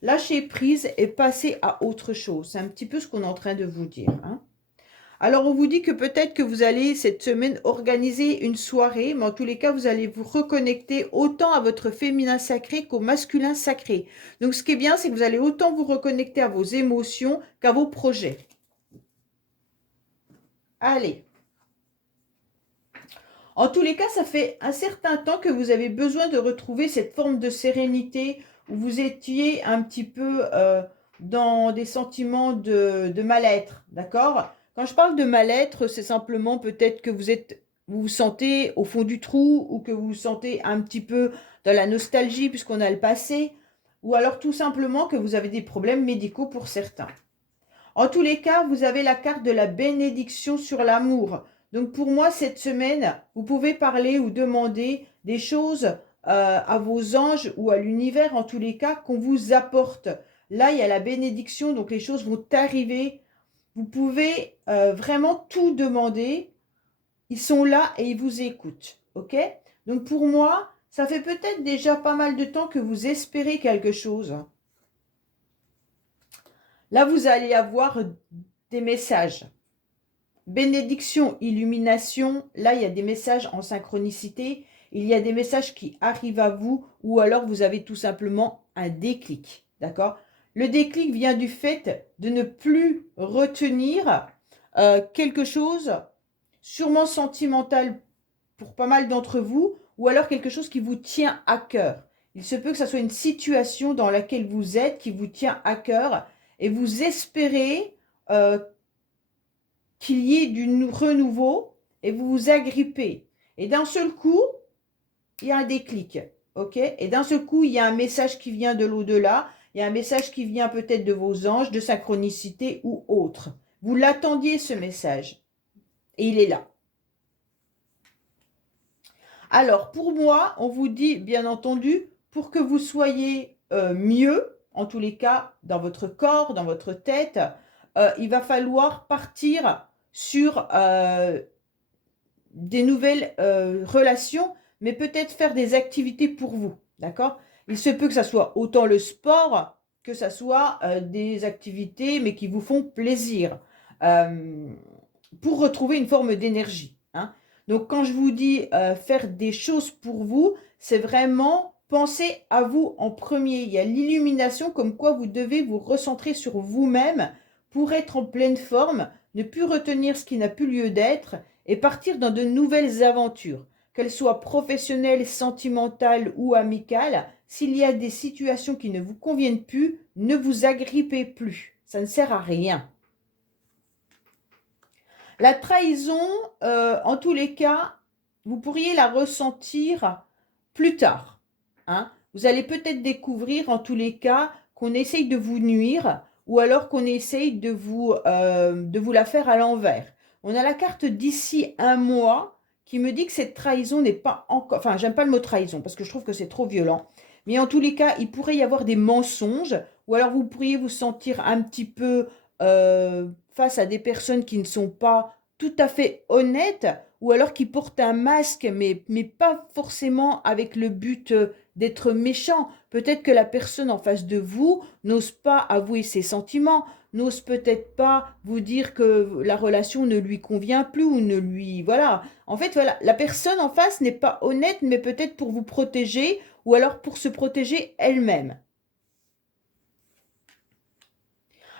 Lâchez prise et passez à autre chose. C'est un petit peu ce qu'on est en train de vous dire, hein. Alors, on vous dit que peut-être que vous allez cette semaine organiser une soirée, mais en tous les cas, vous allez vous reconnecter autant à votre féminin sacré qu'au masculin sacré. Donc, ce qui est bien, c'est que vous allez autant vous reconnecter à vos émotions qu'à vos projets. Allez. En tous les cas, ça fait un certain temps que vous avez besoin de retrouver cette forme de sérénité où vous étiez un petit peu dans des sentiments de mal-être, d'accord? Quand je parle de mal-être, c'est simplement peut-être que vous vous sentez au fond du trou ou que vous vous sentez un petit peu dans la nostalgie puisqu'on a le passé, ou alors tout simplement que vous avez des problèmes médicaux pour certains. En tous les cas, vous avez la carte de la bénédiction sur l'amour. Donc pour moi, cette semaine, vous pouvez parler ou demander des choses à vos anges ou à l'univers, en tous les cas, qu'on vous apporte. Là, il y a la bénédiction, donc les choses vont arriver. Vous pouvez vraiment tout demander. Ils sont là et ils vous écoutent. Ok? Donc pour moi, ça fait peut-être déjà pas mal de temps que vous espérez quelque chose. Là, vous allez avoir des messages. Bénédiction, illumination. Là, il y a des messages en synchronicité. Il y a des messages qui arrivent à vous ou alors vous avez tout simplement un déclic. D'accord? Le déclic vient du fait de ne plus retenir quelque chose sûrement sentimental pour pas mal d'entre vous ou alors quelque chose qui vous tient à cœur. Il se peut que ce soit une situation dans laquelle vous êtes qui vous tient à cœur et vous espérez qu'il y ait du renouveau et vous vous agrippez. Et d'un seul coup, il y a un déclic. Ok? Et d'un seul coup, il y a un message qui vient de l'au-delà. Il y a un message qui vient peut-être de vos anges, de synchronicité ou autre. Vous l'attendiez ce message. Et il est là. Alors, pour moi, on vous dit, bien entendu, pour que vous soyez mieux, en tous les cas, dans votre corps, dans votre tête, il va falloir partir sur des nouvelles relations, mais peut-être faire des activités pour vous, D'accord? Il se peut que ça soit autant le sport que ça soit des activités, mais qui vous font plaisir, pour retrouver une forme d'énergie, hein. Donc, quand je vous dis faire des choses pour vous, c'est vraiment penser à vous en premier. Il y a l'illumination comme quoi vous devez vous recentrer sur vous-même pour être en pleine forme, ne plus retenir ce qui n'a plus lieu d'être et partir dans de nouvelles aventures, qu'elles soient professionnelles, sentimentales ou amicales. S'il y a des situations qui ne vous conviennent plus, ne vous agrippez plus. Ça ne sert à rien. La trahison, en tous les cas, vous pourriez la ressentir plus tard, hein. Vous allez peut-être découvrir, en tous les cas, qu'on essaye de vous nuire ou alors qu'on essaye de vous la faire à l'envers. On a la carte d'ici un mois qui me dit que cette trahison n'est pas encore... Enfin, j'aime pas le mot trahison parce que je trouve que c'est trop violent. Mais en tous les cas, il pourrait y avoir des mensonges ou alors vous pourriez vous sentir un petit peu face à des personnes qui ne sont pas tout à fait honnêtes ou alors qui portent un masque, mais pas forcément avec le but d'être méchant. Peut-être que la personne en face de vous n'ose pas avouer ses sentiments, n'ose peut-être pas vous dire que la relation ne lui convient plus ou ne lui... Voilà. En fait, voilà, la personne en face n'est pas honnête, mais peut-être pour vous protéger ou alors pour se protéger elle-même.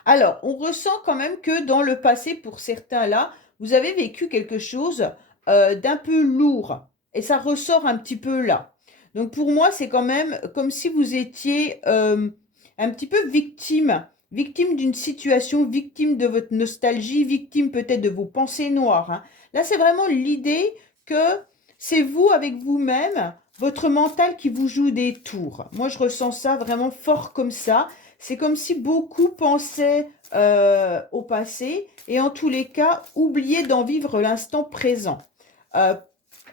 Alors, on ressent quand même que dans le passé, pour certains là, vous avez vécu quelque chose d'un peu lourd. Et ça ressort un petit peu là. Donc pour moi, c'est quand même comme si vous étiez un petit peu victime. Victime d'une situation, victime de votre nostalgie, victime peut-être de vos pensées noires, hein. Là, c'est vraiment l'idée que c'est vous avec vous-même, votre mental qui vous joue des tours. Moi, je ressens ça vraiment fort comme ça. C'est comme si beaucoup pensaient au passé et en tous les cas, oubliaient d'en vivre l'instant présent. Euh,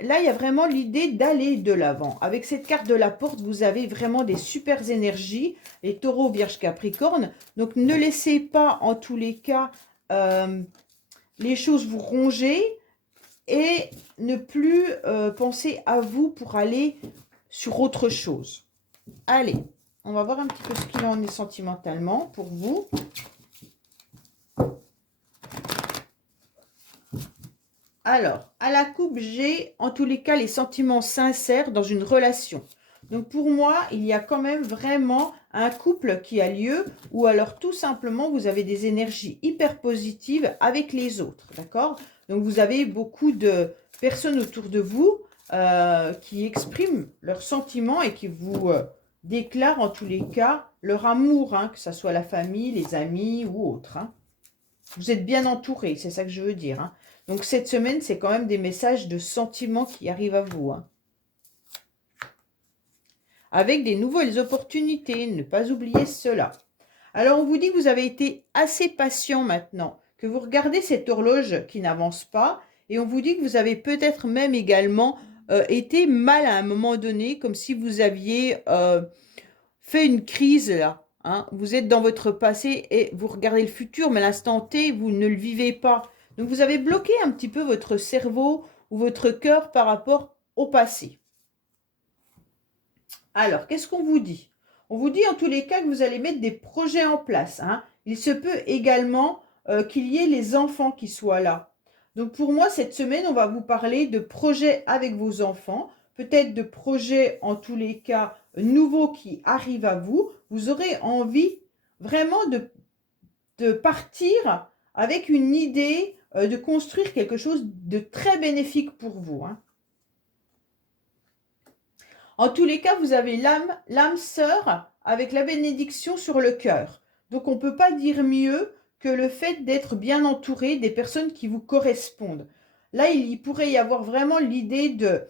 Là, il y a vraiment l'idée d'aller de l'avant. Avec cette carte de la porte, vous avez vraiment des super énergies, les taureaux, vierges, capricornes. Donc, ne laissez pas, en tous les cas, les choses vous ronger et ne plus penser à vous pour aller sur autre chose. Allez, on va voir un petit peu ce qu'il en est sentimentalement pour vous. Alors, à la coupe, j'ai en tous les cas les sentiments sincères dans une relation. Donc pour moi, il y a quand même vraiment un couple qui a lieu ou alors tout simplement vous avez des énergies hyper positives avec les autres, d'accord? Donc vous avez beaucoup de personnes autour de vous qui expriment leurs sentiments et qui vous déclarent en tous les cas leur amour, hein, que ce soit la famille, les amis ou autres, hein. Vous êtes bien entouré, c'est ça que je veux dire, hein. Donc, cette semaine, c'est quand même des messages de sentiments qui arrivent à vous, hein. Avec des nouvelles opportunités, ne pas oublier cela. Alors, on vous dit que vous avez été assez patient maintenant, que vous regardez cette horloge qui n'avance pas, et on vous dit que vous avez peut-être même également été mal à un moment donné, comme si vous aviez fait une crise là, hein. Vous êtes dans votre passé et vous regardez le futur, mais à l'instant T, vous ne le vivez pas. Donc, vous avez bloqué un petit peu votre cerveau ou votre cœur par rapport au passé. Alors, qu'est-ce qu'on vous dit? On vous dit en tous les cas que vous allez mettre des projets en place, hein. Il se peut également qu'il y ait les enfants qui soient là. Donc, pour moi, cette semaine, on va vous parler de projets avec vos enfants, peut-être de projets en tous les cas nouveaux qui arrivent à vous. Vous aurez envie vraiment de partir avec une idée de construire quelque chose de très bénéfique pour vous, hein. En tous les cas, vous avez l'âme sœur avec la bénédiction sur le cœur. Donc, on ne peut pas dire mieux que le fait d'être bien entouré des personnes qui vous correspondent. Là, il pourrait y avoir vraiment l'idée de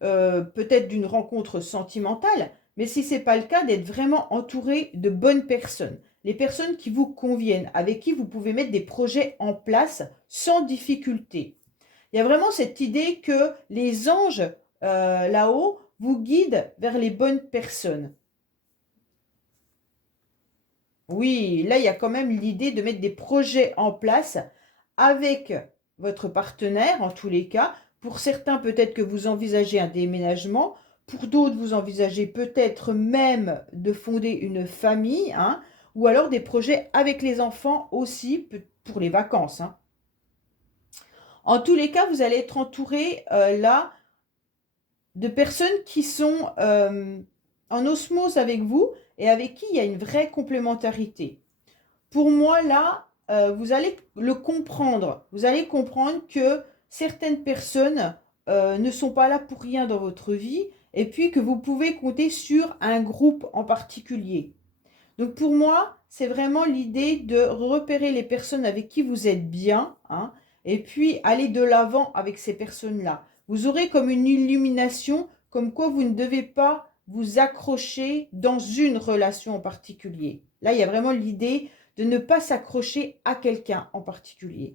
peut-être d'une rencontre sentimentale, mais si ce n'est pas le cas, d'être vraiment entouré de bonnes personnes. Les personnes qui vous conviennent, avec qui vous pouvez mettre des projets en place sans difficulté. Il y a vraiment cette idée que les anges là-haut vous guident vers les bonnes personnes. Oui, là, il y a quand même l'idée de mettre des projets en place avec votre partenaire, en tous les cas. Pour certains, peut-être que vous envisagez un déménagement. Pour d'autres, vous envisagez peut-être même de fonder une famille, hein, ou alors des projets avec les enfants aussi pour les vacances, hein. En tous les cas, vous allez être entouré là de personnes qui sont en osmose avec vous et avec qui il y a une vraie complémentarité. Pour moi, là, vous allez le comprendre. Vous allez comprendre que certaines personnes ne sont pas là pour rien dans votre vie et puis que vous pouvez compter sur un groupe en particulier. Donc pour moi, c'est vraiment l'idée de repérer les personnes avec qui vous êtes bien, hein, et puis aller de l'avant avec ces personnes-là. Vous aurez comme une illumination, comme quoi vous ne devez pas vous accrocher dans une relation en particulier. Là, il y a vraiment l'idée de ne pas s'accrocher à quelqu'un en particulier.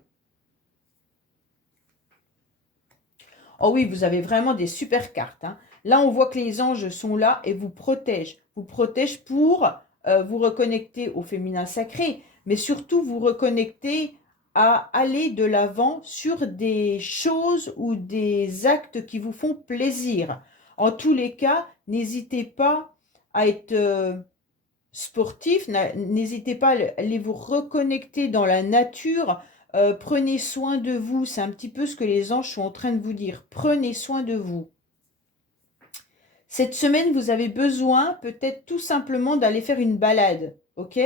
Oh oui, vous avez vraiment des super cartes, hein. Là, on voit que les anges sont là et vous protègent. Vous protègent pour vous reconnecter au féminin sacré, mais surtout vous reconnecter à aller de l'avant sur des choses ou des actes qui vous font plaisir. En tous les cas, n'hésitez pas à être sportif, n'hésitez pas à aller vous reconnecter dans la nature. Prenez soin de vous, c'est un petit peu ce que les anges sont en train de vous dire. Prenez soin de vous. Cette semaine, vous avez besoin peut-être tout simplement d'aller faire une balade, ok?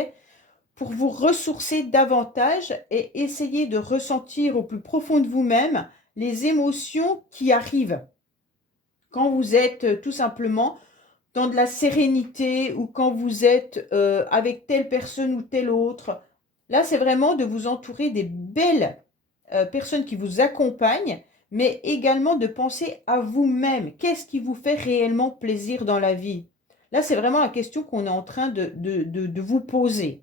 Pour vous ressourcer davantage et essayer de ressentir au plus profond de vous-même les émotions qui arrivent quand vous êtes tout simplement dans de la sérénité ou quand vous êtes avec telle personne ou telle autre. Là, c'est vraiment de vous entourer des belles personnes qui vous accompagnent, mais également de penser à vous-même. Qu'est-ce qui vous fait réellement plaisir dans la vie? Là, c'est vraiment la question qu'on est en train de vous poser.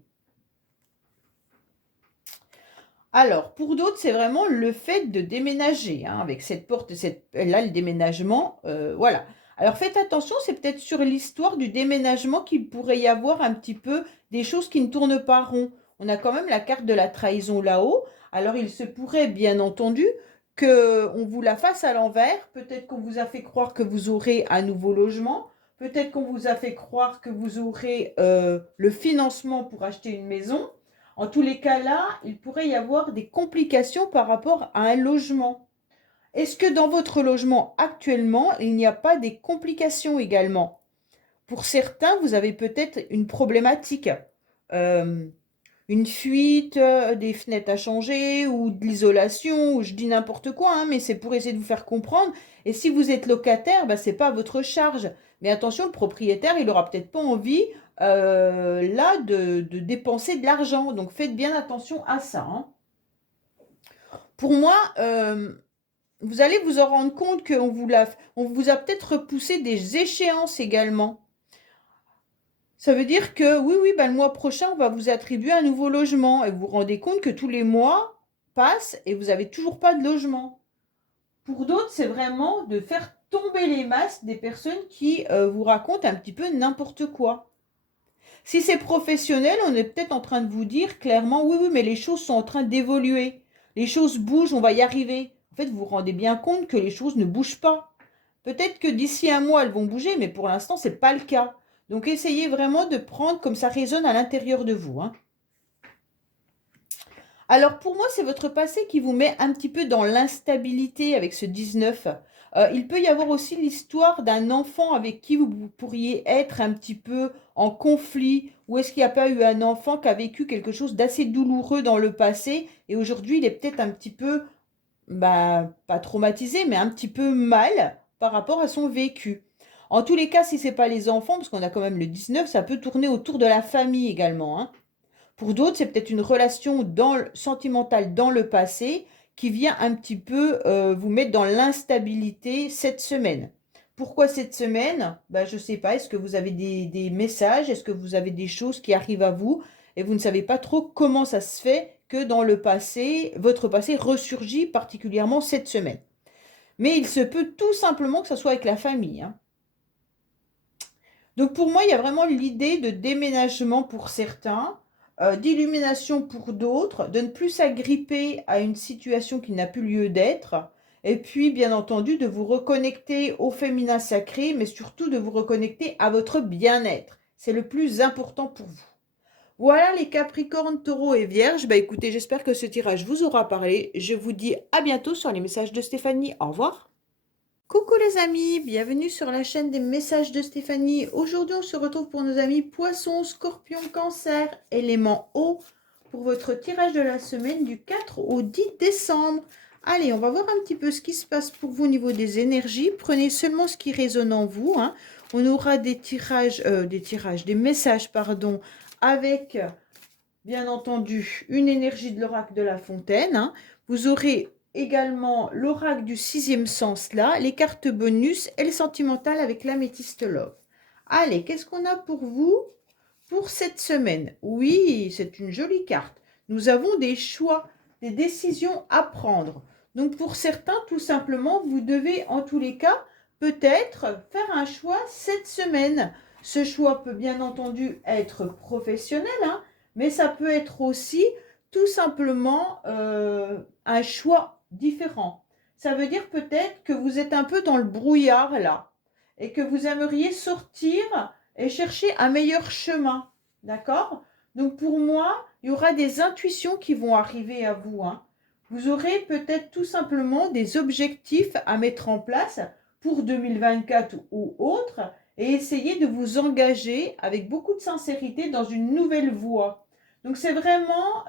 Alors, pour d'autres, c'est vraiment le fait de déménager, hein, avec cette porte, là, le déménagement, voilà. Alors, faites attention, c'est peut-être sur l'histoire du déménagement qu'il pourrait y avoir un petit peu des choses qui ne tournent pas rond. On a quand même la carte de la trahison là-haut. Alors, il se pourrait, bien entendu, qu'on vous la fasse à l'envers. Peut-être qu'on vous a fait croire que vous aurez un nouveau logement. Peut-être qu'on vous a fait croire que vous aurez le financement pour acheter une maison. En tous les cas là, il pourrait y avoir des complications par rapport à un logement. Est-ce que dans votre logement actuellement, il n'y a pas des complications également? Pour certains, vous avez peut-être une problématique, euh, une fuite, des fenêtres à changer ou de l'isolation, ou je dis n'importe quoi, hein, mais c'est pour essayer de vous faire comprendre. Et si vous êtes locataire, bah, ce n'est pas à votre charge. Mais attention, le propriétaire, il n'aura peut-être pas envie là de dépenser de l'argent. Donc faites bien attention à ça, hein. Pour moi, vous allez vous en rendre compte on vous a peut-être repoussé des échéances également. Ça veut dire que oui, oui, ben, le mois prochain, on va vous attribuer un nouveau logement. Et vous vous rendez compte que tous les mois passent et vous n'avez toujours pas de logement. Pour d'autres, c'est vraiment de faire tomber les masques des personnes qui vous racontent un petit peu n'importe quoi. Si c'est professionnel, on est peut-être en train de vous dire clairement, oui, oui, mais les choses sont en train d'évoluer. Les choses bougent, on va y arriver. En fait, vous vous rendez bien compte que les choses ne bougent pas. Peut-être que d'ici un mois, elles vont bouger, mais pour l'instant, ce n'est pas le cas. Donc, essayez vraiment de prendre comme ça résonne à l'intérieur de vous, hein. Alors, pour moi, c'est votre passé qui vous met un petit peu dans l'instabilité avec ce 19. Il peut y avoir aussi l'histoire d'un enfant avec qui vous pourriez être un petit peu en conflit, ou est-ce qu'il n'y a pas eu un enfant qui a vécu quelque chose d'assez douloureux dans le passé et aujourd'hui il est peut-être un petit peu, bah, pas traumatisé, mais un petit peu mal par rapport à son vécu. En tous les cas, si ce n'est pas les enfants, parce qu'on a quand même le 19, ça peut tourner autour de la famille également, hein. Pour d'autres, c'est peut-être une relation sentimentale dans le passé qui vient un petit peu vous mettre dans l'instabilité cette semaine. Pourquoi cette semaine? Ben, je ne sais pas. Est-ce que vous avez des messages? Est-ce que vous avez des choses qui arrivent à vous et vous ne savez pas trop comment ça se fait que dans le passé, votre passé ressurgit particulièrement cette semaine. Mais il se peut tout simplement que ça soit avec la famille, hein. Donc pour moi, il y a vraiment l'idée de déménagement pour certains, d'illumination pour d'autres, de ne plus s'agripper à une situation qui n'a plus lieu d'être, Et puis, bien entendu, de vous reconnecter au féminin sacré, mais surtout de vous reconnecter à votre bien-être. C'est le plus important pour vous. Voilà les Capricornes, Taureaux et Vierges. Bah écoutez, j'espère que ce tirage vous aura parlé. Je vous dis à bientôt sur les messages de Stéphanie. Au revoir. Coucou les amis, bienvenue sur la chaîne des messages de Stéphanie. Aujourd'hui, on se retrouve pour nos amis Poissons, Scorpions, Cancer, élément eau, pour votre tirage de la semaine du 4 au 10 décembre. Allez, on va voir un petit peu ce qui se passe pour vous au niveau des énergies. Prenez seulement ce qui résonne en vous, hein. On aura des messages, pardon, avec, bien entendu, une énergie de l'oracle de La Fontaine, hein. Vous aurez également l'oracle du sixième sens là, les cartes bonus et les sentimentales avec l'améthyste love. Allez, qu'est-ce qu'on a pour vous pour cette semaine? Oui, c'est une jolie carte. Nous avons des choix, des décisions à prendre. Donc pour certains, tout simplement, vous devez en tous les cas peut-être faire un choix cette semaine. Ce choix peut bien entendu être professionnel, hein, mais ça peut être aussi tout simplement un choix différent. Ça veut dire peut-être que vous êtes un peu dans le brouillard là et que vous aimeriez sortir et chercher un meilleur chemin. D'accord? Donc pour moi, il y aura des intuitions qui vont arriver à vous, hein. Vous aurez peut-être tout simplement des objectifs à mettre en place pour 2024 ou autre et essayer de vous engager avec beaucoup de sincérité dans une nouvelle voie. Donc c'est vraiment,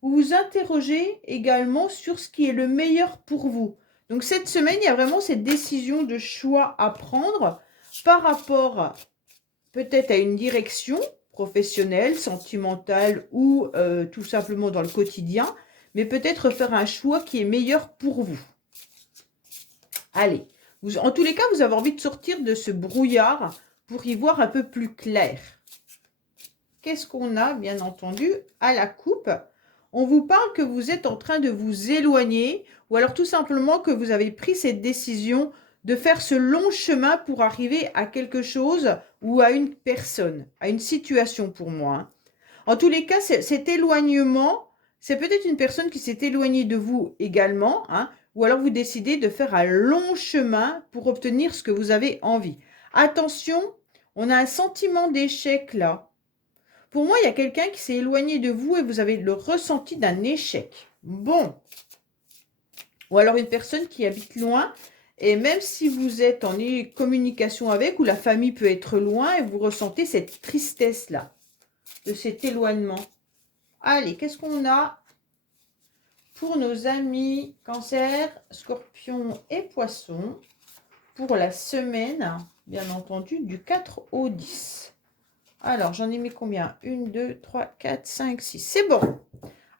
vous vous interrogez également sur ce qui est le meilleur pour vous. Donc cette semaine, il y a vraiment cette décision de choix à prendre par rapport peut-être à une direction professionnelle, sentimentale ou tout simplement dans le quotidien, mais peut-être faire un choix qui est meilleur pour vous. Allez, en tous les cas, vous avez envie de sortir de ce brouillard pour y voir un peu plus clair. Qu'est-ce qu'on a, bien entendu, à la coupe? On vous parle que vous êtes en train de vous éloigner ou alors tout simplement que vous avez pris cette décision de faire ce long chemin pour arriver à quelque chose ou à une personne, à une situation pour moi, hein. En tous les cas, cet éloignement, c'est peut-être une personne qui s'est éloignée de vous également, hein, ou alors vous décidez de faire un long chemin pour obtenir ce que vous avez envie. Attention, on a un sentiment d'échec là. Pour moi, il y a quelqu'un qui s'est éloigné de vous et vous avez le ressenti d'un échec. Bon. Ou alors une personne qui habite loin et même si vous êtes en communication avec ou la famille peut être loin et vous ressentez cette tristesse-là, de cet éloignement. Allez, qu'est-ce qu'on a pour nos amis Cancer, Scorpion et Poisson pour la semaine, bien entendu, du 4 au 10. Alors, j'en ai mis combien? 1, 2, 3, 4, 5, 6. C'est bon.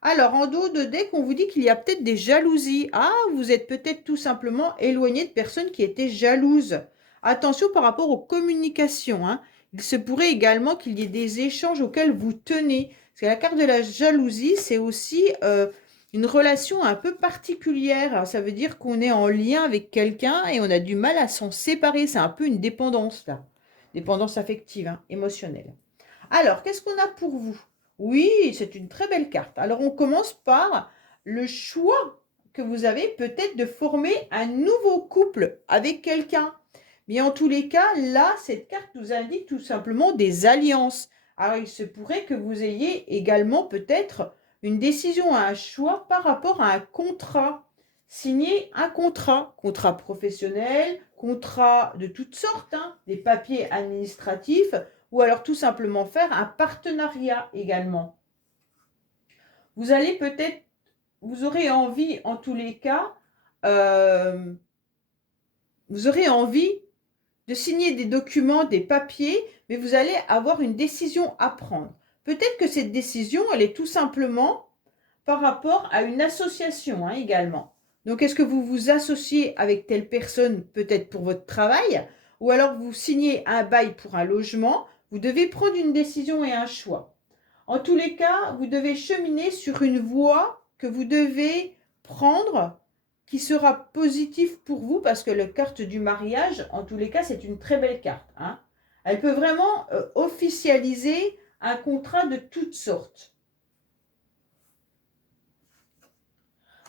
Alors, en dos de deck, on vous dit qu'il y a peut-être des jalousies. Ah, vous êtes peut-être tout simplement éloigné de personnes qui étaient jalouses. Attention par rapport aux communications, hein. Il se pourrait également qu'il y ait des échanges auxquels vous tenez. Parce que la carte de la jalousie, c'est aussi une relation un peu particulière. Alors, ça veut dire qu'on est en lien avec quelqu'un et on a du mal à s'en séparer. C'est un peu une dépendance, là. Dépendance affective, hein, émotionnelle. Alors, qu'est-ce qu'on a pour vous? Oui, c'est une très belle carte. Alors, on commence par le choix que vous avez peut-être de former un nouveau couple avec quelqu'un. Mais en tous les cas, là, cette carte nous indique tout simplement des alliances. Alors, il se pourrait que vous ayez également peut-être une décision, un choix par rapport à un contrat. Signer un contrat professionnel, contrat de toutes sortes, hein, des papiers administratifs, ou alors tout simplement faire un partenariat également. Vous allez peut-être, vous aurez envie en tous les cas, vous aurez envie de signer des documents, des papiers, mais vous allez avoir une décision à prendre. Peut-être que cette décision, elle est tout simplement par rapport à une association, hein, également. Donc, est-ce que vous vous associez avec telle personne, peut-être pour votre travail, ou alors vous signez un bail pour un logement? Vous devez prendre une décision et un choix. En tous les cas, vous devez cheminer sur une voie que vous devez prendre qui sera positive pour vous parce que la carte du mariage, en tous les cas, c'est une très belle carte, hein. Elle peut vraiment officialiser un contrat de toutes sortes.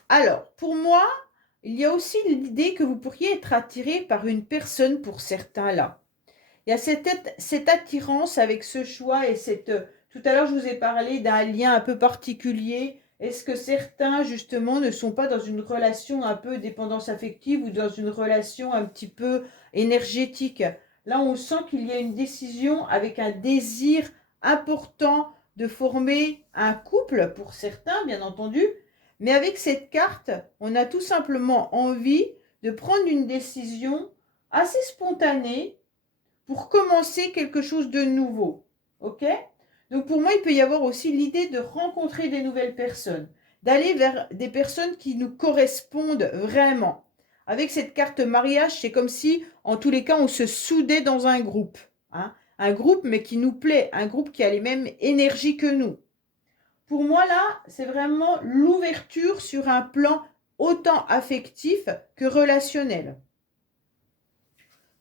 Alors, pour moi, il y a aussi l'idée que vous pourriez être attiré par une personne pour certains là. Il y a cette attirance avec ce choix et tout à l'heure, je vous ai parlé d'un lien un peu particulier. Est-ce que certains, justement, ne sont pas dans une relation un peu dépendance affective ou dans une relation un petit peu énergétique? Là, on sent qu'il y a une décision avec un désir important de former un couple, pour certains, bien entendu. Mais avec cette carte, on a tout simplement envie de prendre une décision assez spontanée pour commencer quelque chose de nouveau. Ok? Donc pour moi, il peut y avoir aussi l'idée de rencontrer des nouvelles personnes, d'aller vers des personnes qui nous correspondent vraiment. Avec cette carte mariage, c'est comme si, en tous les cas, on se soudait dans un groupe. Hein? Un groupe, mais qui nous plaît, un groupe qui a les mêmes énergies que nous. Pour moi, là, c'est vraiment l'ouverture sur un plan autant affectif que relationnel.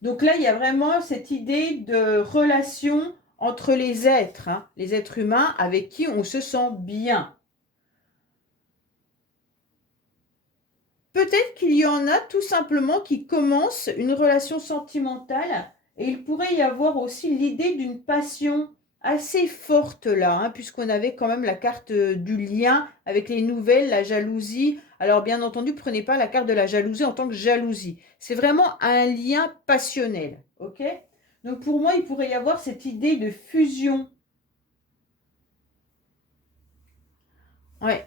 Donc là, il y a vraiment cette idée de relation entre les êtres humains avec qui on se sent bien. Peut-être qu'il y en a tout simplement qui commencent une relation sentimentale et il pourrait y avoir aussi l'idée d'une passion assez forte là, puisqu'on avait quand même la carte du lien avec les nouvelles, la jalousie. Alors bien entendu, prenez pas la carte de la jalousie en tant que jalousie. C'est vraiment un lien passionnel, ok? Donc pour moi, il pourrait y avoir cette idée de fusion. Ouais.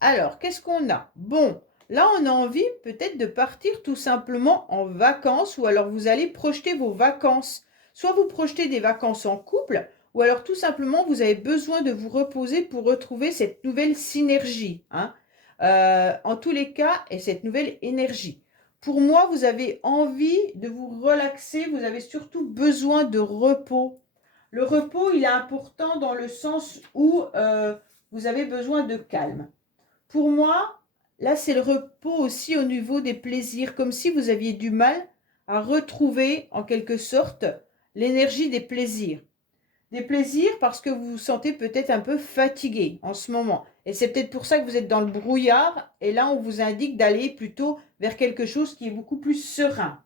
Alors, qu'est-ce qu'on a? Bon, là, on a envie peut-être de partir tout simplement en vacances ou alors vous allez projeter vos vacances. Soit vous projetez des vacances en couple ou alors tout simplement vous avez besoin de vous reposer pour retrouver cette nouvelle synergie. En tous les cas, et cette nouvelle énergie. Pour moi, vous avez envie de vous relaxer, vous avez surtout besoin de repos. Le repos, il est important dans le sens où vous avez besoin de calme. Pour moi, là, c'est le repos aussi au niveau des plaisirs, comme si vous aviez du mal à retrouver, en quelque sorte, l'énergie des plaisirs. Des plaisirs parce que vous vous sentez peut-être un peu fatigué en ce moment. Et c'est peut-être pour ça que vous êtes dans le brouillard. Et là, on vous indique d'aller plutôt vers quelque chose qui est beaucoup plus serein.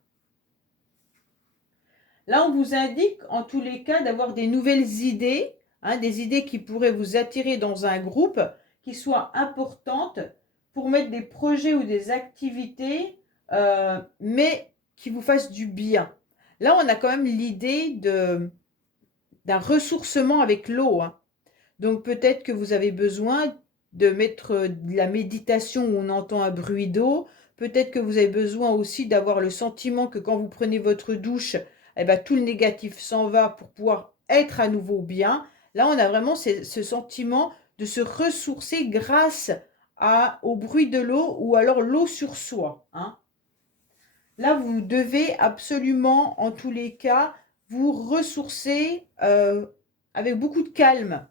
Là, on vous indique, en tous les cas, d'avoir des nouvelles idées, des idées qui pourraient vous attirer dans un groupe, qui soient importantes pour mettre des projets ou des activités, mais qui vous fassent du bien. Là, on a quand même l'idée d'un ressourcement avec l'eau. Donc peut-être que vous avez besoin de mettre de la méditation où on entend un bruit d'eau. Peut-être que vous avez besoin aussi d'avoir le sentiment que quand vous prenez votre douche, eh ben, tout le négatif s'en va pour pouvoir être à nouveau bien. Là, on a vraiment ce sentiment de se ressourcer grâce au bruit de l'eau ou alors l'eau sur soi. Là, vous devez absolument, en tous les cas, vous ressourcer avec beaucoup de calme.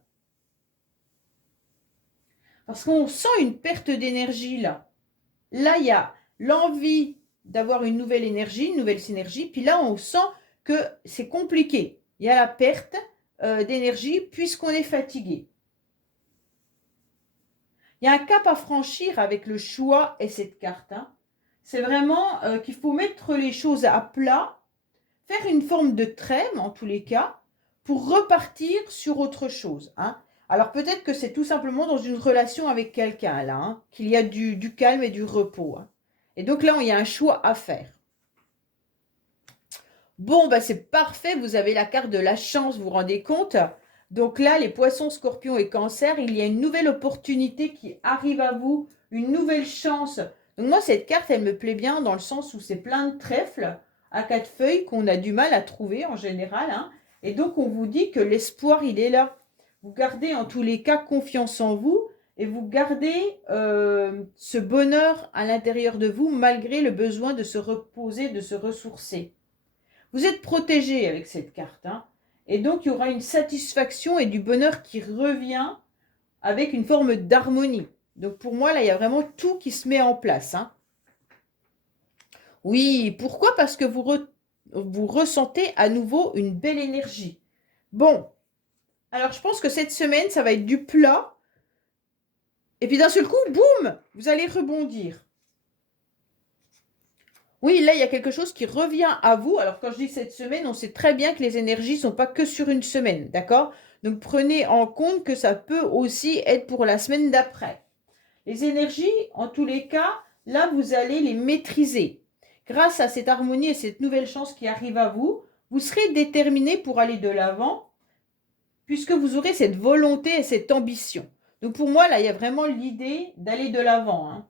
Parce qu'on sent une perte d'énergie là. Là, il y a l'envie d'avoir une nouvelle énergie, une nouvelle synergie. Puis là, on sent que c'est compliqué. Il y a la perte d'énergie puisqu'on est fatigué. Il y a un cap à franchir avec le choix et cette carte. C'est vraiment qu'il faut mettre les choses à plat, faire une forme de trêve en tous les cas, pour repartir sur autre chose. Alors peut-être que c'est tout simplement dans une relation avec quelqu'un là, qu'il y a du calme et du repos. Et donc là, il y a un choix à faire. Bon, c'est parfait, vous avez la carte de la chance, vous vous rendez compte? Donc là, les poissons, scorpions et cancers, il y a une nouvelle opportunité qui arrive à vous, une nouvelle chance. Donc moi, cette carte, elle me plaît bien dans le sens où c'est plein de trèfles à 4 feuilles qu'on a du mal à trouver en général. Et donc, on vous dit que l'espoir, il est là. Vous gardez en tous les cas confiance en vous et vous gardez ce bonheur à l'intérieur de vous malgré le besoin de se reposer, de se ressourcer. Vous êtes protégé avec cette carte. Et donc, il y aura une satisfaction et du bonheur qui revient avec une forme d'harmonie. Donc, pour moi, là, il y a vraiment tout qui se met en place. Oui, pourquoi? Parce que vous ressentez à nouveau une belle énergie. Bon, alors je pense que cette semaine, ça va être du plat. Et puis d'un seul coup, boum, vous allez rebondir. Oui, là, il y a quelque chose qui revient à vous. Alors, quand je dis cette semaine, on sait très bien que les énergies ne sont pas que sur une semaine, d'accord? Donc, prenez en compte que ça peut aussi être pour la semaine d'après. Les énergies, en tous les cas, là, vous allez les maîtriser. Grâce à cette harmonie et cette nouvelle chance qui arrive à vous, vous serez déterminé pour aller de l'avant, puisque vous aurez cette volonté et cette ambition. Donc, pour moi, là, il y a vraiment l'idée d'aller de l'avant, hein.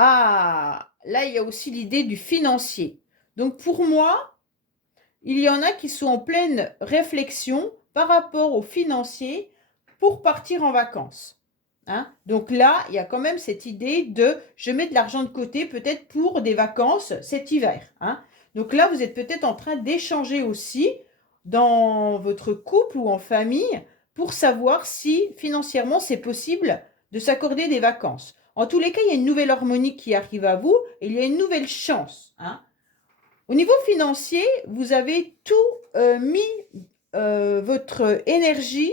Ah, là, il y a aussi l'idée du financier. Donc, pour moi, il y en a qui sont en pleine réflexion par rapport au financier pour partir en vacances, hein. Donc là, il y a quand même cette idée de je mets de l'argent de côté peut-être pour des vacances cet hiver, hein. Donc là, vous êtes peut-être en train d'échanger aussi dans votre couple ou en famille pour savoir si financièrement c'est possible de s'accorder des vacances. En tous les cas, il y a une nouvelle harmonie qui arrive à vous et il y a une nouvelle chance, hein. Au niveau financier, vous avez tout mis votre énergie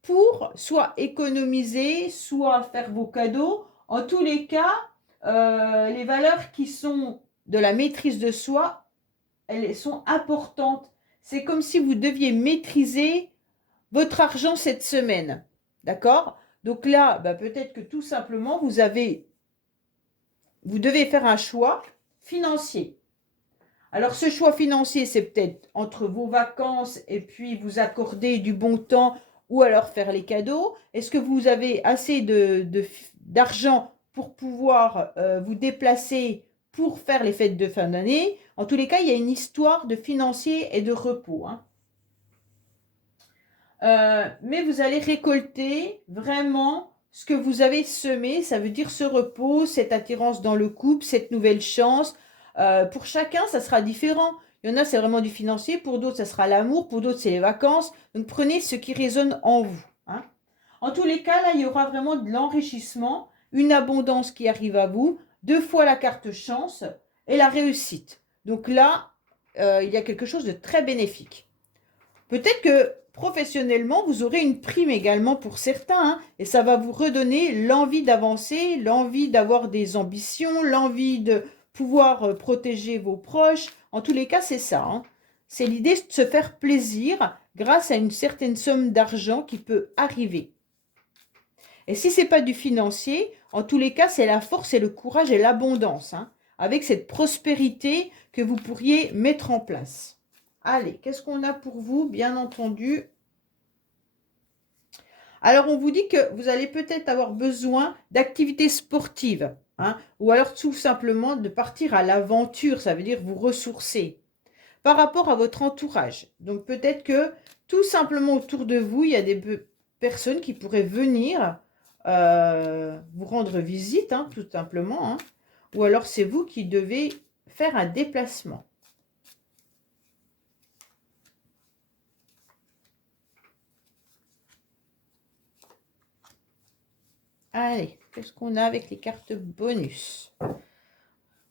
pour soit économiser, soit faire vos cadeaux. En tous les cas, les valeurs qui sont de la maîtrise de soi, elles sont importantes. C'est comme si vous deviez maîtriser votre argent cette semaine. D'accord? Donc là, bah, peut-être que tout simplement, vous devez faire un choix financier. Alors, ce choix financier, c'est peut-être entre vos vacances et puis vous accorder du bon temps ou alors faire les cadeaux. Est-ce que vous avez assez d'argent pour pouvoir vous déplacer pour faire les fêtes de fin d'année? En tous les cas, il y a une histoire de financier et de repos, hein. Mais vous allez récolter vraiment ce que vous avez semé. Ça veut dire ce repos, cette attirance dans le couple, cette nouvelle chance. Pour chacun, ça sera différent. Il y en a, c'est vraiment du financier. Pour d'autres, ça sera l'amour. Pour d'autres, c'est les vacances. Donc, prenez ce qui résonne en vous, hein. En tous les cas, là, il y aura vraiment de l'enrichissement, une abondance qui arrive à vous, 2 fois la carte chance et la réussite. Donc là, il y a quelque chose de très bénéfique. Peut-être que professionnellement, vous aurez une prime également pour certains, hein, et ça va vous redonner l'envie d'avancer, l'envie d'avoir des ambitions, l'envie de pouvoir protéger vos proches. En tous les cas, c'est ça, hein. C'est l'idée de se faire plaisir grâce à une certaine somme d'argent qui peut arriver. Et si ce n'est pas du financier, en tous les cas, c'est la force et le courage et l'abondance, hein, avec cette prospérité que vous pourriez mettre en place. Allez, qu'est-ce qu'on a pour vous, bien entendu? Alors, on vous dit que vous allez peut-être avoir besoin d'activités sportives, hein, ou alors tout simplement de partir à l'aventure, ça veut dire vous ressourcer par rapport à votre entourage. Donc, peut-être que tout simplement autour de vous, il y a des personnes qui pourraient venir vous rendre visite, hein, tout simplement, hein, ou alors c'est vous qui devez faire un déplacement. Allez, qu'est-ce qu'on a avec les cartes bonus?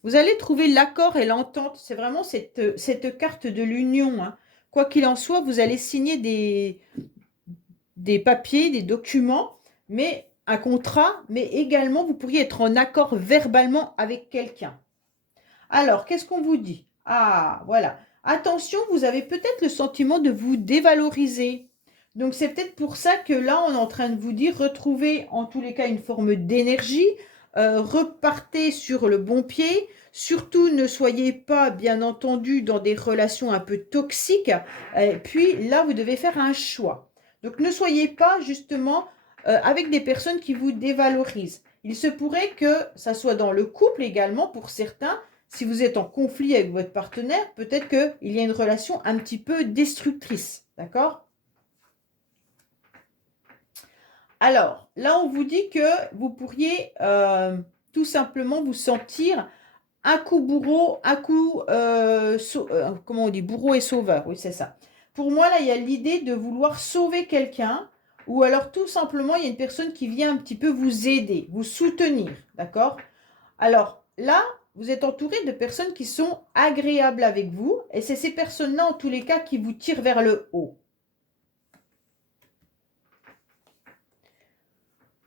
Vous allez trouver l'accord et l'entente. C'est vraiment cette carte de l'union, hein. Quoi qu'il en soit, vous allez signer des papiers, des documents, mais un contrat, mais également vous pourriez être en accord verbalement avec quelqu'un. Alors, qu'est-ce qu'on vous dit? Ah, voilà. Attention, vous avez peut-être le sentiment de vous dévaloriser. Donc, c'est peut-être pour ça que là, on est en train de vous dire, retrouvez en tous les cas une forme d'énergie, repartez sur le bon pied. Surtout, ne soyez pas, bien entendu, dans des relations un peu toxiques. Et puis, là, vous devez faire un choix. Donc, ne soyez pas, justement, avec des personnes qui vous dévalorisent. Il se pourrait que ça soit dans le couple également, pour certains. Si vous êtes en conflit avec votre partenaire, peut-être qu'il y a une relation un petit peu destructrice. D'accord? Alors, là, on vous dit que vous pourriez tout simplement vous sentir un coup bourreau, un coup, comment on dit, bourreau et sauveur. Oui, c'est ça. Pour moi, là, il y a l'idée de vouloir sauver quelqu'un, ou alors tout simplement, il y a une personne qui vient un petit peu vous aider, vous soutenir. D'accord? Alors là, vous êtes entouré de personnes qui sont agréables avec vous, et c'est ces personnes-là, en tous les cas, qui vous tirent vers le haut.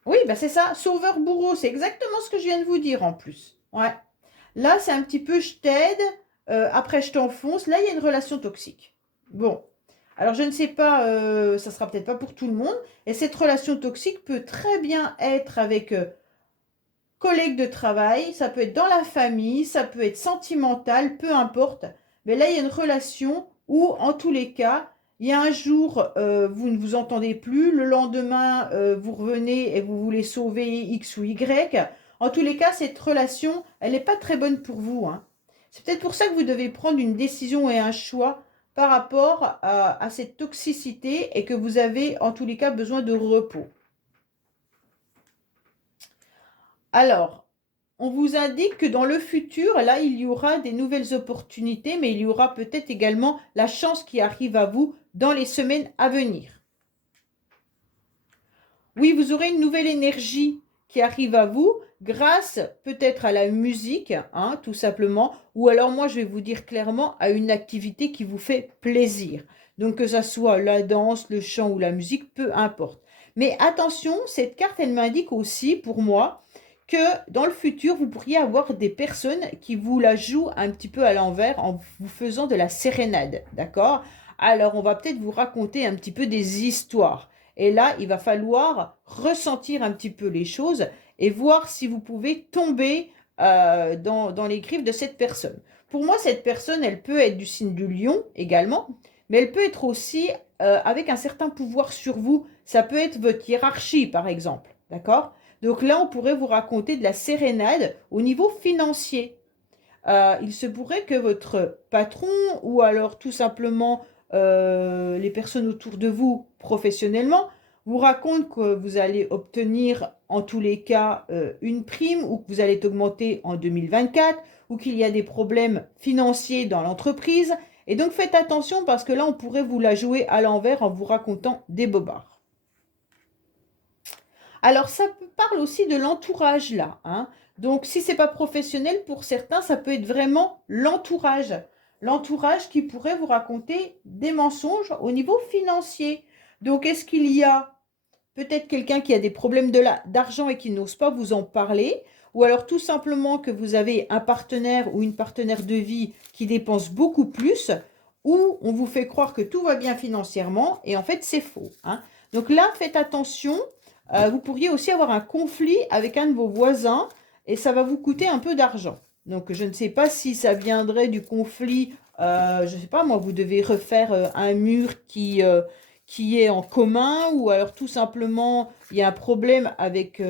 Oui, bah c'est ça, sauveur bourreau, c'est exactement ce que je viens de vous dire en plus. Ouais. Là, c'est un petit peu je t'aide, après je t'enfonce. Là, il y a une relation toxique. Bon, alors je ne sais pas, ça sera peut-être pas pour tout le monde. Et cette relation toxique peut très bien être avec collègues de travail, ça peut être dans la famille, ça peut être sentimental, peu importe. Mais là, il y a une relation où, en tous les cas, il y a un jour, vous ne vous entendez plus, le lendemain, vous revenez et vous voulez sauver X ou Y. En tous les cas, cette relation, elle n'est pas très bonne pour vous, hein. C'est peut-être pour ça que vous devez prendre une décision et un choix par rapport à cette toxicité et que vous avez, en tous les cas, besoin de repos. Alors, on vous indique que dans le futur, là, il y aura des nouvelles opportunités, mais il y aura peut-être également la chance qui arrive à vous dans les semaines à venir. Oui, vous aurez une nouvelle énergie qui arrive à vous grâce peut-être à la musique, hein, tout simplement, ou alors moi, je vais vous dire clairement, à une activité qui vous fait plaisir. Donc, que ça soit la danse, le chant ou la musique, peu importe. Mais attention, cette carte, elle m'indique aussi, pour moi, que dans le futur, vous pourriez avoir des personnes qui vous la jouent un petit peu à l'envers en vous faisant de la sérénade, d'accord? Alors, on va peut-être vous raconter un petit peu des histoires. Et là, il va falloir ressentir un petit peu les choses et voir si vous pouvez tomber dans les griffes de cette personne. Pour moi, cette personne, elle peut être du signe du lion également, mais elle peut être aussi avec un certain pouvoir sur vous. Ça peut être votre hiérarchie, par exemple. D'accord? Donc là, on pourrait vous raconter de la sérénade au niveau financier. Il se pourrait que votre patron ou alors tout simplement les personnes autour de vous professionnellement vous racontent que vous allez obtenir en tous les cas une prime ou que vous allez augmenter en 2024 ou qu'il y a des problèmes financiers dans l'entreprise. Et donc faites attention parce que là, on pourrait vous la jouer à l'envers en vous racontant des bobards. Alors, ça parle aussi de l'entourage là, hein. Donc, si c'est pas professionnel, pour certains, ça peut être vraiment l'entourage. L'entourage qui pourrait vous raconter des mensonges au niveau financier. Donc, est-ce qu'il y a peut-être quelqu'un qui a des problèmes d'argent et qui n'ose pas vous en parler? Ou alors tout simplement que vous avez un partenaire ou une partenaire de vie qui dépense beaucoup plus, ou on vous fait croire que tout va bien financièrement et en fait c'est faux, hein. Donc là, faites attention. Vous pourriez aussi avoir un conflit avec un de vos voisins et ça va vous coûter un peu d'argent. Donc, je ne sais pas si ça viendrait du conflit, je ne sais pas, moi, vous devez refaire un mur qui est en commun ou alors tout simplement, il y a un problème avec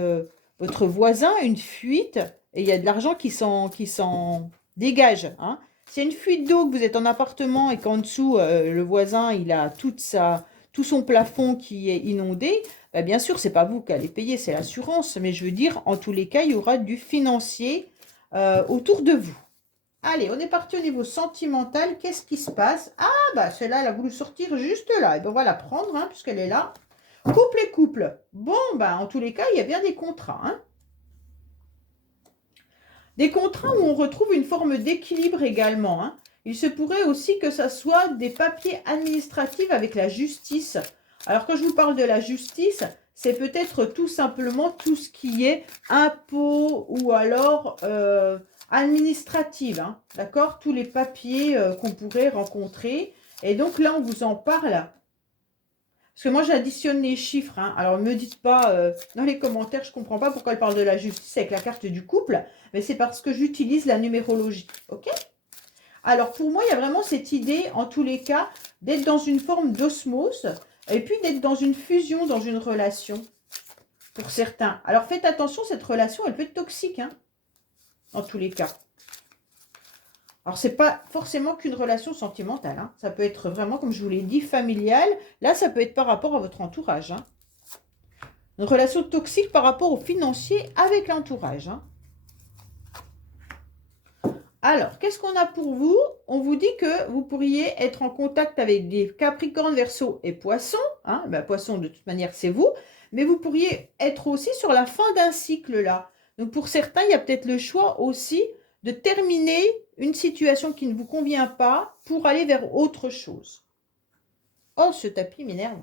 votre voisin, une fuite, et il y a de l'argent qui s'en dégage, hein. S'il y a une fuite d'eau, que vous êtes en appartement et qu'en dessous, le voisin, il a tout son plafond qui est inondé, bah, bien sûr, c'est pas vous qui allez payer, c'est l'assurance. Mais je veux dire, en tous les cas, il y aura du financier autour de vous. Allez, on est parti au niveau sentimental. Qu'est-ce qui se passe? Ah, bah celle-là, elle a voulu sortir juste là. Et ben, on va la prendre, hein, puisqu'elle est là. Couple et couple. Bon, bah en tous les cas, il y a bien des contrats, hein. Des contrats où on retrouve une forme d'équilibre également, hein. Il se pourrait aussi que ça soit des papiers administratifs avec la justice. Alors, quand je vous parle de la justice, c'est peut-être tout simplement tout ce qui est impôts ou alors administratif, hein, d'accord? Tous les papiers qu'on pourrait rencontrer. Et donc là, on vous en parle. Parce que moi, j'additionne les chiffres, hein. Alors, ne me dites pas dans les commentaires, je ne comprends pas pourquoi elle parle de la justice avec la carte du couple. Mais c'est parce que j'utilise la numérologie. OK? Alors, pour moi, il y a vraiment cette idée, en tous les cas, d'être dans une forme d'osmose et puis d'être dans une fusion, dans une relation, pour certains. Alors, faites attention, cette relation, elle peut être toxique, hein, en tous les cas. Alors, ce n'est pas forcément qu'une relation sentimentale, hein. Ça peut être vraiment, comme je vous l'ai dit, familiale. Là, ça peut être par rapport à votre entourage, hein. Une relation toxique par rapport au financier avec l'entourage, hein. Alors, qu'est-ce qu'on a pour vous? On vous dit que vous pourriez être en contact avec des Capricornes, Verseaux et Poissons, hein. Ben, Poissons, de toute manière, c'est vous. Mais vous pourriez être aussi sur la fin d'un cycle, là. Donc, pour certains, il y a peut-être le choix aussi de terminer une situation qui ne vous convient pas pour aller vers autre chose. Oh, ce tapis m'énerve.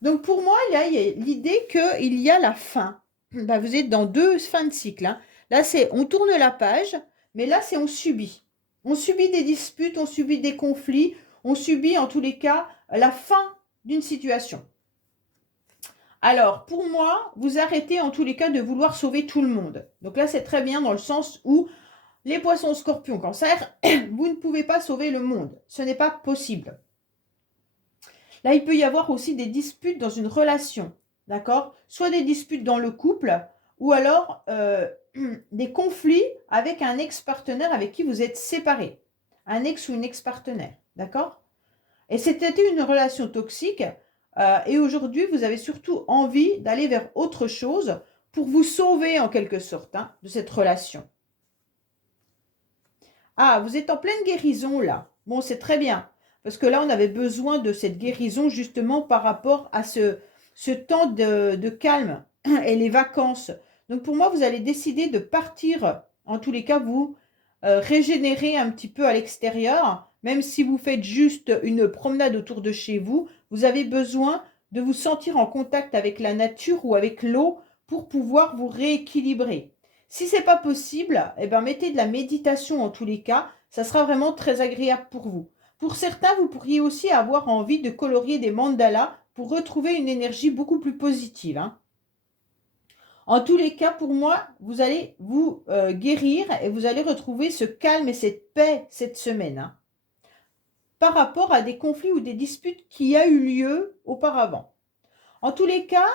Donc, pour moi, là, il y a l'idée qu'il y a la fin. Ben, vous êtes dans deux fins de cycle, hein. Là, c'est on tourne la page, mais là, c'est on subit. On subit des disputes, on subit des conflits, on subit en tous les cas la fin d'une situation. Alors, pour moi, vous arrêtez en tous les cas de vouloir sauver tout le monde. Donc là, c'est très bien dans le sens où les poissons, scorpions, cancer, vous ne pouvez pas sauver le monde. Ce n'est pas possible. Là, il peut y avoir aussi des disputes dans une relation, d'accord? Soit des disputes dans le couple, ou alors des conflits avec un ex-partenaire avec qui vous êtes séparés. Un ex ou une ex-partenaire, d'accord? Et c'était une relation toxique, et aujourd'hui, vous avez surtout envie d'aller vers autre chose pour vous sauver en quelque sorte hein, de cette relation. Ah, vous êtes en pleine guérison là. Bon, c'est très bien. Parce que là, on avait besoin de cette guérison justement par rapport à ce temps de calme et les vacances. Donc pour moi, vous allez décider de partir, en tous les cas, vous régénérer un petit peu à l'extérieur. Même si vous faites juste une promenade autour de chez vous, vous avez besoin de vous sentir en contact avec la nature ou avec l'eau pour pouvoir vous rééquilibrer. Si ce n'est pas possible, eh ben, mettez de la méditation en tous les cas. Ça sera vraiment très agréable pour vous. Pour certains, vous pourriez aussi avoir envie de colorier des mandalas pour retrouver une énergie beaucoup plus positive. Hein. En tous les cas, pour moi, vous allez vous guérir et vous allez retrouver ce calme et cette paix cette semaine. Hein, par rapport à des conflits ou des disputes qui a eu lieu auparavant. En tous les cas,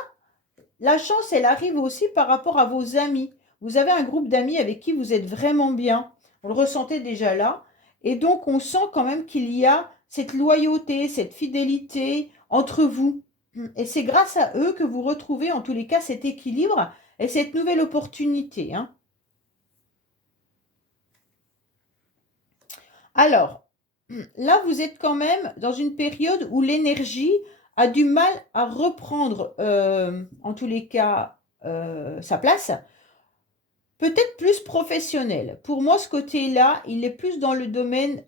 la chance, elle arrive aussi par rapport à vos amis. Vous avez un groupe d'amis avec qui vous êtes vraiment bien. On le ressentait déjà là. Et donc, on sent quand même qu'il y a cette loyauté, cette fidélité entre vous. Et c'est grâce à eux que vous retrouvez en tous les cas cet équilibre et cette nouvelle opportunité. Hein. Alors, là, vous êtes quand même dans une période où l'énergie a du mal à reprendre, en tous les cas, sa place. Peut-être plus professionnel. Pour moi, ce côté-là, il est plus dans le domaine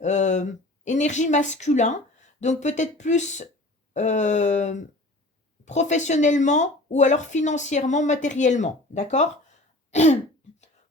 énergie masculin. Donc peut-être plus professionnellement ou alors financièrement, matériellement. D'accord?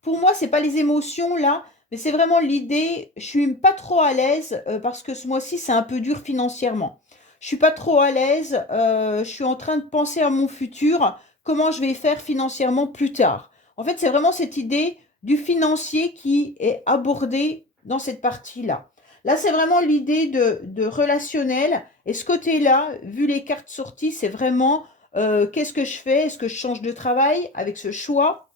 Pour moi, ce n'est pas les émotions là, mais c'est vraiment l'idée. Je suis pas trop à l'aise parce que ce mois-ci, c'est un peu dur financièrement. Je suis pas trop à l'aise. Je suis en train de penser à mon futur, comment je vais faire financièrement plus tard. En fait, c'est vraiment cette idée du financier qui est abordée dans cette partie-là. Là, c'est vraiment l'idée de relationnel. Et ce côté-là, vu les cartes sorties, c'est vraiment qu'est-ce que je fais? Est-ce que je change de travail avec ce choix?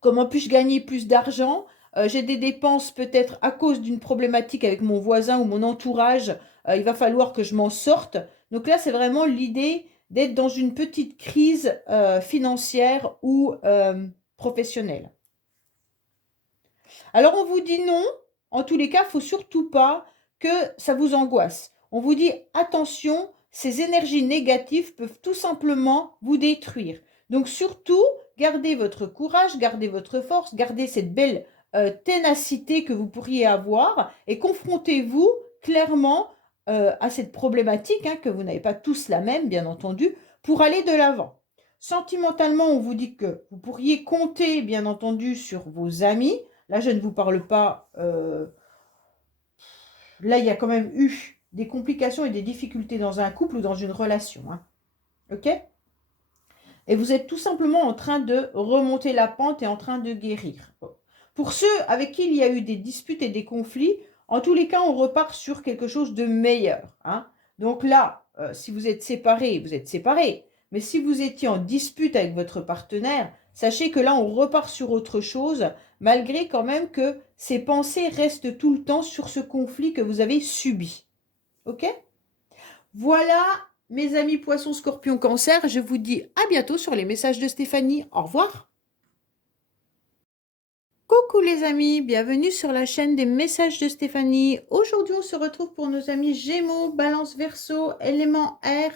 Comment puis-je gagner plus d'argent? J'ai des dépenses peut-être à cause d'une problématique avec mon voisin ou mon entourage. Il va falloir que je m'en sorte. Donc là, c'est vraiment l'idée d'être dans une petite crise financière ou professionnelle. Alors on vous dit non. En tous les cas, il ne faut surtout pas que ça vous angoisse. On vous dit attention, ces énergies négatives peuvent tout simplement vous détruire. Donc surtout, gardez votre courage, gardez votre force, gardez cette belle ténacité que vous pourriez avoir et confrontez-vous clairement à cette problématique, hein, que vous n'avez pas tous la même, bien entendu, pour aller de l'avant. Sentimentalement, on vous dit que vous pourriez compter, bien entendu, sur vos amis. Là, je ne vous parle pas. Là, il y a quand même eu des complications et des difficultés dans un couple ou dans une relation. Hein. OK? Et vous êtes tout simplement en train de remonter la pente et en train de guérir. Pour ceux avec qui il y a eu des disputes et des conflits, en tous les cas, on repart sur quelque chose de meilleur. Hein. Donc là, si vous êtes séparés, vous êtes séparés. Mais si vous étiez en dispute avec votre partenaire, sachez que là, on repart sur autre chose, malgré quand même que ces pensées restent tout le temps sur ce conflit que vous avez subi. OK? Voilà, mes amis poissons, scorpions, cancer, je vous dis à bientôt sur les messages de Stéphanie. Au revoir. Coucou les amis, bienvenue sur la chaîne des messages de Stéphanie. Aujourd'hui, on se retrouve pour nos amis Gémeaux, Balance, Verseau, élément R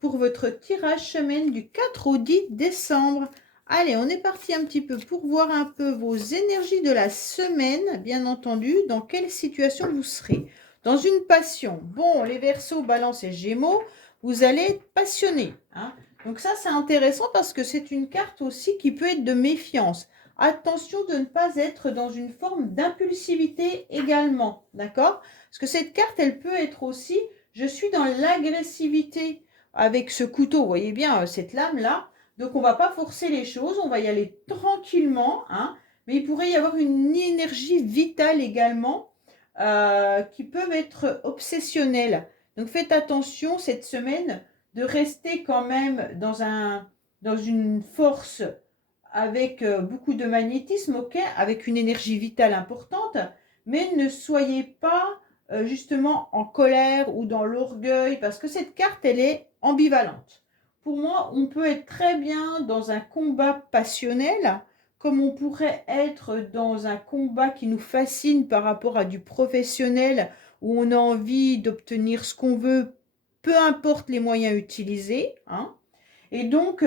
pour votre tirage semaine du 4 au 10 décembre. Allez, on est parti un petit peu pour voir un peu vos énergies de la semaine, bien entendu, dans quelle situation vous serez. Dans une passion. Bon, les Verseaux, Balance et Gémeaux, vous allez être passionnés. Hein. Donc ça, c'est intéressant parce que c'est une carte aussi qui peut être de méfiance. Attention de ne pas être dans une forme d'impulsivité également, d'accord? Parce que cette carte, elle peut être aussi, je suis dans l'agressivité avec ce couteau, vous voyez bien cette lame-là. Donc, on ne va pas forcer les choses, on va y aller tranquillement, hein, mais il pourrait y avoir une énergie vitale également qui peuvent être obsessionnelles. Donc, faites attention cette semaine de rester quand même dans une force avec beaucoup de magnétisme, ok, avec une énergie vitale importante, mais ne soyez pas justement en colère ou dans l'orgueil, parce que cette carte, elle est ambivalente. Pour moi, on peut être très bien dans un combat passionnel, comme on pourrait être dans un combat qui nous fascine par rapport à du professionnel, où on a envie d'obtenir ce qu'on veut, peu importe les moyens utilisés, hein. Et donc,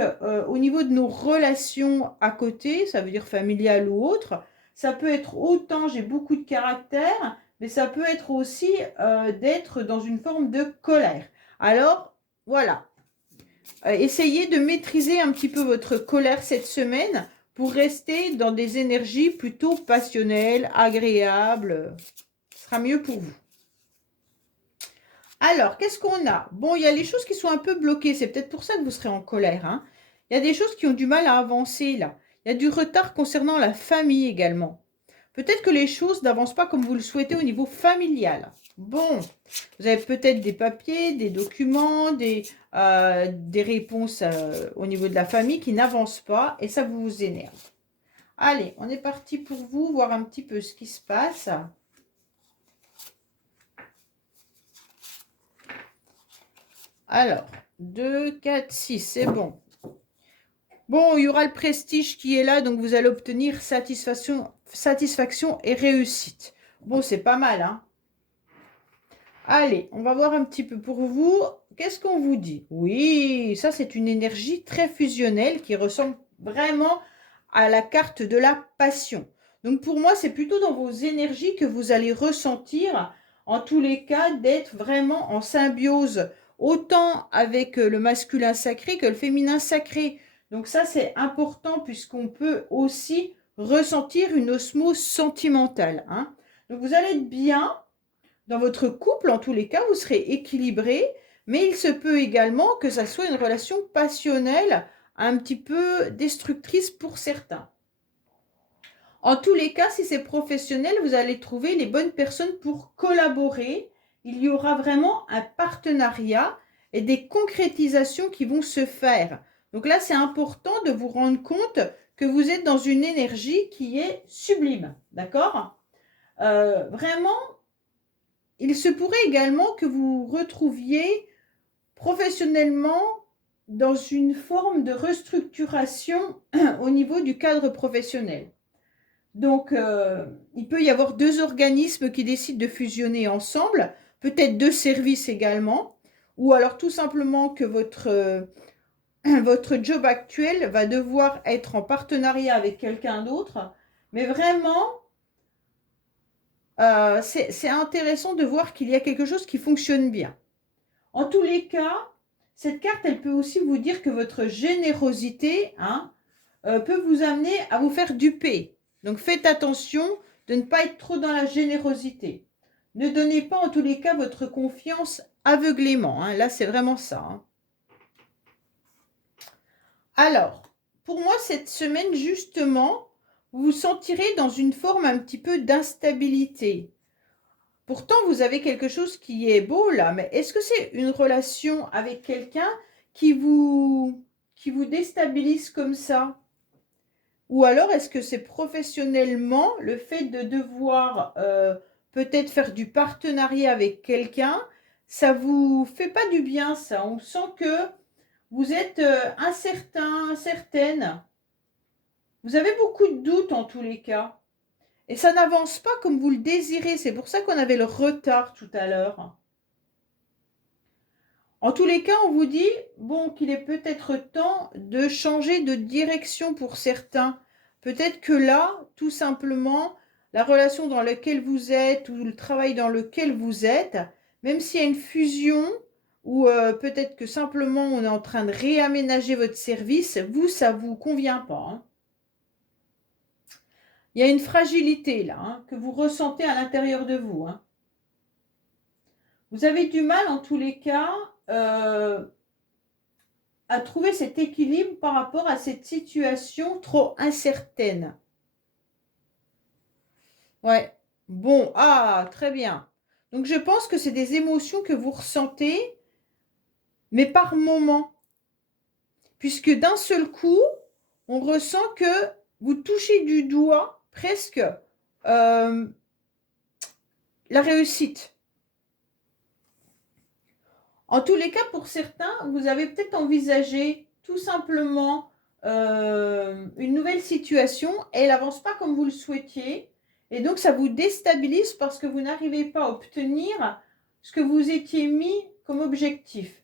au niveau de nos relations à côté, ça veut dire familiales ou autres, ça peut être autant j'ai beaucoup de caractère, mais ça peut être aussi d'être dans une forme de colère. Alors, voilà. Essayez de maîtriser un petit peu votre colère cette semaine pour rester dans des énergies plutôt passionnelles, agréables. Ce sera mieux pour vous. Alors, qu'est-ce qu'on a? Bon, il y a les choses qui sont un peu bloquées. C'est peut-être pour ça que vous serez en colère, hein. Il y a des choses qui ont du mal à avancer, là. Il y a du retard concernant la famille également. Peut-être que les choses n'avancent pas comme vous le souhaitez au niveau familial. Bon, vous avez peut-être des papiers, des documents, des réponses au niveau de la famille qui n'avancent pas et ça vous énerve. Allez, on est parti pour vous, voir un petit peu ce qui se passe. Alors, 2, 4, 6, c'est bon. Bon, il y aura le prestige qui est là, donc vous allez obtenir satisfaction et réussite. Bon, c'est pas mal, hein. Allez, on va voir un petit peu pour vous. Qu'est-ce qu'on vous dit? Oui, ça c'est une énergie très fusionnelle qui ressemble vraiment à la carte de la passion. Donc pour moi, c'est plutôt dans vos énergies que vous allez ressentir, en tous les cas, d'être vraiment en symbiose, autant avec le masculin sacré que le féminin sacré. Donc ça, c'est important puisqu'on peut aussi ressentir une osmose sentimentale, hein. Donc vous allez être bien. Dans votre couple, en tous les cas, vous serez équilibré, mais il se peut également que ça soit une relation passionnelle, un petit peu destructrice pour certains. En tous les cas, si c'est professionnel, vous allez trouver les bonnes personnes pour collaborer. Il y aura vraiment un partenariat et des concrétisations qui vont se faire. Donc là, c'est important de vous rendre compte que vous êtes dans une énergie qui est sublime. D'accord? Vraiment, il se pourrait également que vous retrouviez professionnellement dans une forme de restructuration au niveau du cadre professionnel. Donc, il peut y avoir deux organismes qui décident de fusionner ensemble, peut-être deux services également, ou alors tout simplement que votre job actuel va devoir être en partenariat avec quelqu'un d'autre. Mais vraiment, c'est intéressant de voir qu'il y a quelque chose qui fonctionne bien. En tous les cas, cette carte, elle peut aussi vous dire que votre générosité, hein, peut vous amener à vous faire duper. Donc faites attention de ne pas être trop dans la générosité. Ne donnez pas en tous les cas votre confiance aveuglément, hein. Là, c'est vraiment ça, hein. Alors, pour moi, cette semaine, justement, vous vous sentirez dans une forme un petit peu d'instabilité. Pourtant, vous avez quelque chose qui est beau là, mais est-ce que c'est une relation avec quelqu'un qui vous déstabilise comme ça? Ou alors est-ce que c'est professionnellement le fait de devoir peut-être faire du partenariat avec quelqu'un, ça vous fait pas du bien ça? On sent que vous êtes incertain, incertaine. Vous avez beaucoup de doutes en tous les cas. Et ça n'avance pas comme vous le désirez. C'est pour ça qu'on avait le retard tout à l'heure. En tous les cas, on vous dit bon, qu'il est peut-être temps de changer de direction pour certains. Peut-être que là, tout simplement, la relation dans laquelle vous êtes ou le travail dans lequel vous êtes, même s'il y a une fusion ou peut-être que simplement on est en train de réaménager votre service, vous, ça ne vous convient pas, hein. Il y a une fragilité là, hein, que vous ressentez à l'intérieur de vous. Hein. Vous avez du mal en tous les cas à trouver cet équilibre par rapport à cette situation trop incertaine. Ouais. Bon, ah, très bien. Donc je pense que c'est des émotions que vous ressentez, mais par moment. Puisque d'un seul coup, on ressent que vous touchez du doigt presque la réussite. En tous les cas, pour certains, vous avez peut-être envisagé tout simplement une nouvelle situation et elle n'avance pas comme vous le souhaitiez. Et donc, ça vous déstabilise parce que vous n'arrivez pas à obtenir ce que vous étiez mis comme objectif.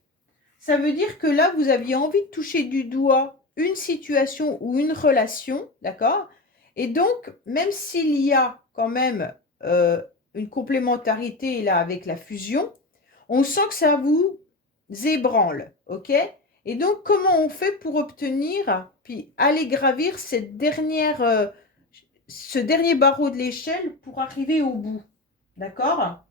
Ça veut dire que là, vous aviez envie de toucher du doigt une situation ou une relation, d'accord? Et donc, même s'il y a quand même une complémentarité là avec la fusion, on sent que ça vous ébranle, ok? Et donc, comment on fait pour obtenir, puis aller gravir cette ce dernier barreau de l'échelle pour arriver au bout, d'accord?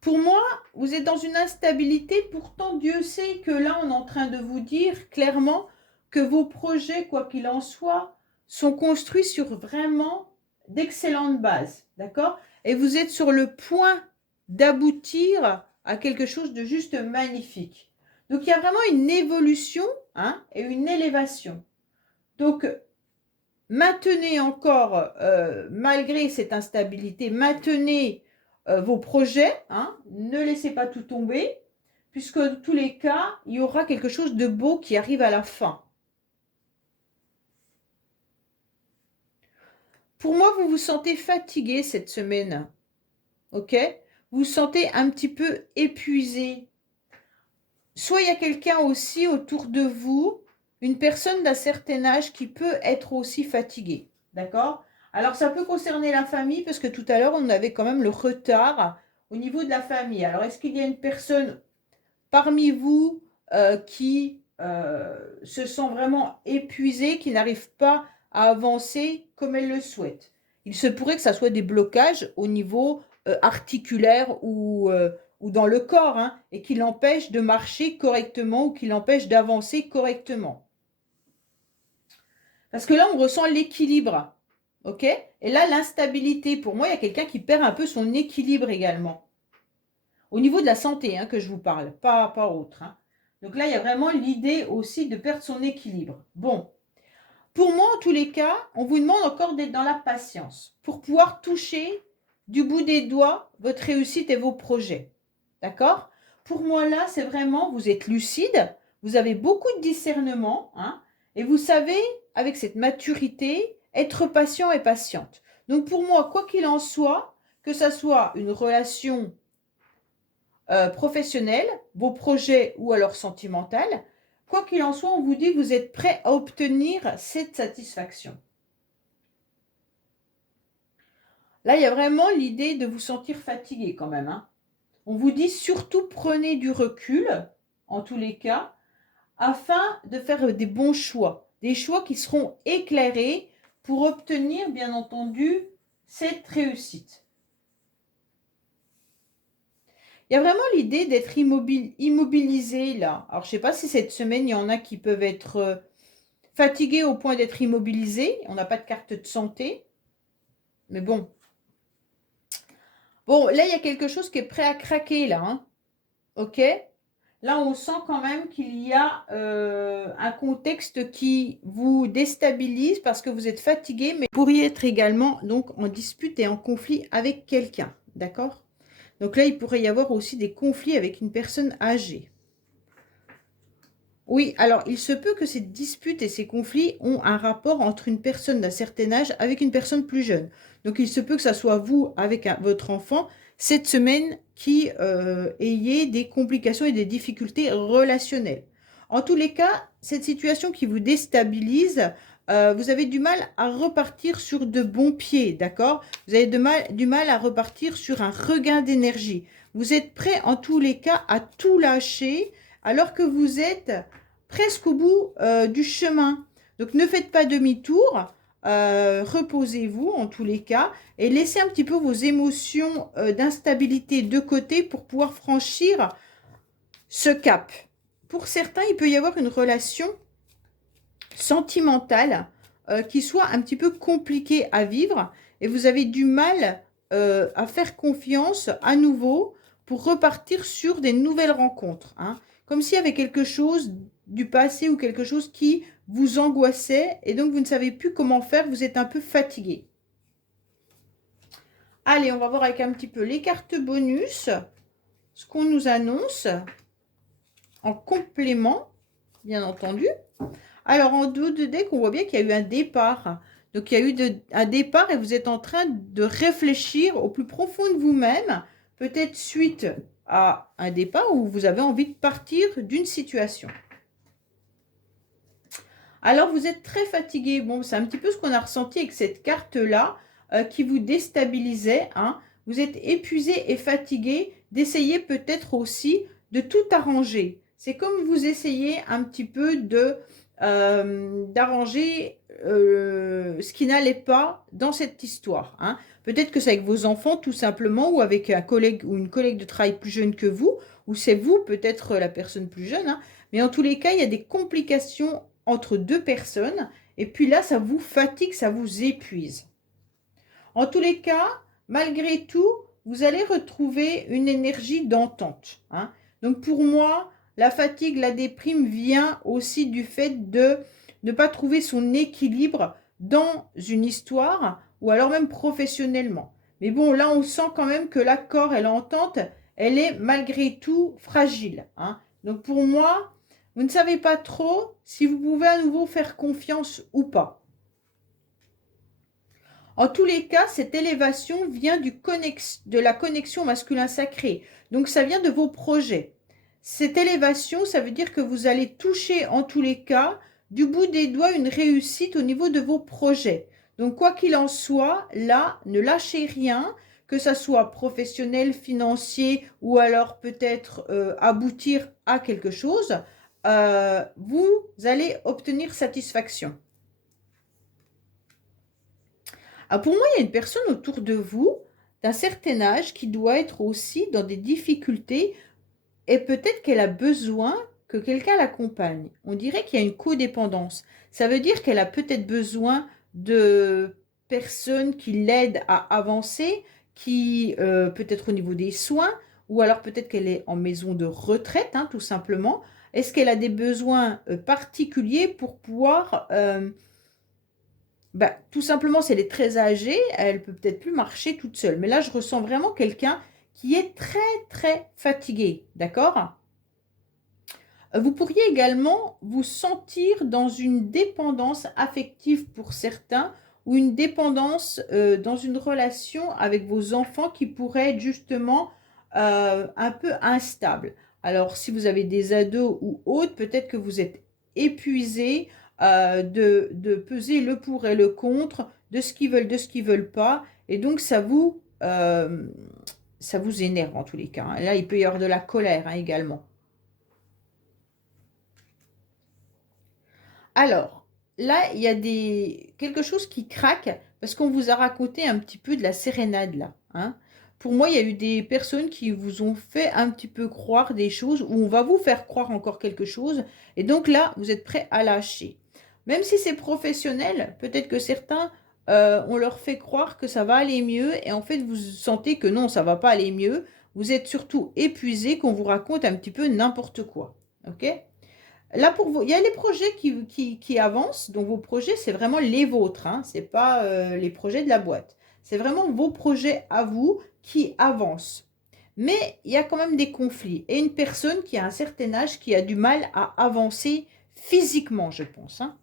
Pour moi, vous êtes dans une instabilité, pourtant Dieu sait que là, on est en train de vous dire clairement que vos projets, quoi qu'il en soit, sont construits sur vraiment d'excellentes bases, d'accord? Et vous êtes sur le point d'aboutir à quelque chose de juste magnifique. Donc, il y a vraiment une évolution hein, et une élévation. Donc, maintenez encore, malgré cette instabilité, maintenez vos projets, hein, ne laissez pas tout tomber, puisque dans tous les cas, il y aura quelque chose de beau qui arrive à la fin. Pour moi, vous vous sentez fatigué cette semaine, ok? Vous vous sentez un petit peu épuisé. Soit il y a quelqu'un aussi autour de vous, une personne d'un certain âge qui peut être aussi fatiguée, d'accord? Alors, ça peut concerner la famille, parce que tout à l'heure, on avait quand même le retard au niveau de la famille. Alors, est-ce qu'il y a une personne parmi vous qui se sent vraiment épuisée, qui n'arrive pas à avancer comme elle le souhaite? Il se pourrait que ça soit des blocages au niveau articulaire ou dans le corps, hein, et qui l'empêche de marcher correctement ou qui l'empêche d'avancer correctement. Parce que là, on ressent l'équilibre, ok? Et là, l'instabilité, pour moi, il y a quelqu'un qui perd un peu son équilibre également. Au niveau de la santé, hein, que je vous parle, pas autre. Hein. Donc là, il y a vraiment l'idée aussi de perdre son équilibre. Bon, pour moi, en tous les cas, on vous demande encore d'être dans la patience pour pouvoir toucher du bout des doigts votre réussite et vos projets. D'accord? Pour moi, là, c'est vraiment, vous êtes lucide, vous avez beaucoup de discernement, hein, et vous savez, avec cette maturité, être patient et patiente. Donc pour moi, quoi qu'il en soit, que ça soit une relation professionnelle, vos projets ou alors sentimental, quoi qu'il en soit, on vous dit que vous êtes prêt à obtenir cette satisfaction. Là, il y a vraiment l'idée de vous sentir fatigué quand même. Hein. On vous dit surtout prenez du recul, en tous les cas, afin de faire des bons choix. Des choix qui seront éclairés pour obtenir, bien entendu, cette réussite. Il y a vraiment l'idée d'être immobilisé là. Alors, je ne sais pas si cette semaine, il y en a qui peuvent être fatigués au point d'être immobilisés. On n'a pas de carte de santé. Mais bon. Bon, là, il y a quelque chose qui est prêt à craquer là. Hein. Ok? Là, on sent quand même qu'il y a un contexte qui vous déstabilise parce que vous êtes fatigué, mais vous pourriez être également donc en dispute et en conflit avec quelqu'un. D'accord? Donc là, il pourrait y avoir aussi des conflits avec une personne âgée. Oui, alors il se peut que ces disputes et ces conflits ont un rapport entre une personne d'un certain âge avec une personne plus jeune. Donc il se peut que ça soit vous avec votre enfant cette semaine qui ayez des complications et des difficultés relationnelles. En tous les cas, cette situation qui vous déstabilise, vous avez du mal à repartir sur de bons pieds, d'accord? Vous avez du mal à repartir sur un regain d'énergie. Vous êtes prêt en tous les cas à tout lâcher alors que vous êtes presque au bout du chemin. Donc ne faites pas demi-tour, reposez-vous en tous les cas et laissez un petit peu vos émotions d'instabilité de côté pour pouvoir franchir ce cap. Pour certains, il peut y avoir une relation sentimentale qui soit un petit peu compliquée à vivre et vous avez du mal à faire confiance à nouveau pour repartir sur des nouvelles rencontres. Hein. Comme s'il y avait quelque chose du passé ou quelque chose qui vous angoissait et donc vous ne savez plus comment faire, vous êtes un peu fatigué. Allez, on va voir avec un petit peu les cartes bonus, ce qu'on nous annonce en complément, bien entendu. Alors, en dos de deck, on voit bien qu'il y a eu un départ. Donc, il y a eu un départ et vous êtes en train de réfléchir au plus profond de vous-même, peut-être suite à un départ où vous avez envie de partir d'une situation. Alors, vous êtes très fatigué. Bon, c'est un petit peu ce qu'on a ressenti avec cette carte-là qui vous déstabilisait. Hein. Vous êtes épuisé et fatigué d'essayer peut-être aussi de tout arranger. C'est comme vous essayez un petit peu d'arranger ce qui n'allait pas dans cette histoire. Hein. Peut-être que c'est avec vos enfants tout simplement ou avec un collègue ou une collègue de travail plus jeune que vous ou c'est vous peut-être la personne plus jeune. Hein. Mais en tous les cas, il y a des complications entre deux personnes et puis là, ça vous fatigue, ça vous épuise. En tous les cas, malgré tout, vous allez retrouver une énergie d'entente. Hein. Donc pour moi, la fatigue, la déprime vient aussi du fait de ne pas trouver son équilibre dans une histoire ou alors même professionnellement. Mais bon, là, on sent quand même que l'accord et l'entente, elle est malgré tout fragile. Hein. Donc pour moi, vous ne savez pas trop si vous pouvez à nouveau faire confiance ou pas. En tous les cas, cette élévation vient de la connexion masculin-sacré. Donc, ça vient de vos projets. Cette élévation, ça veut dire que vous allez toucher en tous les cas du bout des doigts une réussite au niveau de vos projets. Donc, quoi qu'il en soit, là, ne lâchez rien, que ça soit professionnel, financier ou alors peut-être aboutir à quelque chose. Vous allez obtenir satisfaction. Alors pour moi, il y a une personne autour de vous d'un certain âge qui doit être aussi dans des difficultés et peut-être qu'elle a besoin que quelqu'un l'accompagne. On dirait qu'il y a une codépendance. Ça veut dire qu'elle a peut-être besoin de personnes qui l'aident à avancer, qui peut-être au niveau des soins, ou alors peut-être qu'elle est en maison de retraite, hein, tout simplement. Est-ce qu'elle a des besoins particuliers pour pouvoir... tout simplement, si elle est très âgée, elle peut peut-être plus marcher toute seule. Mais là, je ressens vraiment quelqu'un qui est très, très fatigué. D'accord? Vous pourriez également vous sentir dans une dépendance affective pour certains ou une dépendance dans une relation avec vos enfants qui pourrait être justement un peu instable. Alors, si vous avez des ados ou autres, peut-être que vous êtes épuisé de peser le pour et le contre, de ce qu'ils veulent, de ce qu'ils veulent pas. Et donc, ça vous énerve en tous les cas. Hein. Là, il peut y avoir de la colère hein, également. Alors, là, il y a quelque chose qui craque parce qu'on vous a raconté un petit peu de la sérénade là. Hein. Pour moi, il y a eu des personnes qui vous ont fait un petit peu croire des choses ou on va vous faire croire encore quelque chose. Et donc là, vous êtes prêt à lâcher. Même si c'est professionnel, peut-être que certains, on leur fait croire que ça va aller mieux et en fait, vous sentez que non, ça ne va pas aller mieux. Vous êtes surtout épuisé qu'on vous raconte un petit peu n'importe quoi. Ok ? Là, pour vous, il y a les projets qui avancent. Donc, vos projets, c'est vraiment les vôtres. Hein, ce n'est pas les projets de la boîte. C'est vraiment vos projets à vous qui avancent. Mais il y a quand même des conflits. Et une personne qui a un certain âge qui a du mal à avancer physiquement, je pense. Hein.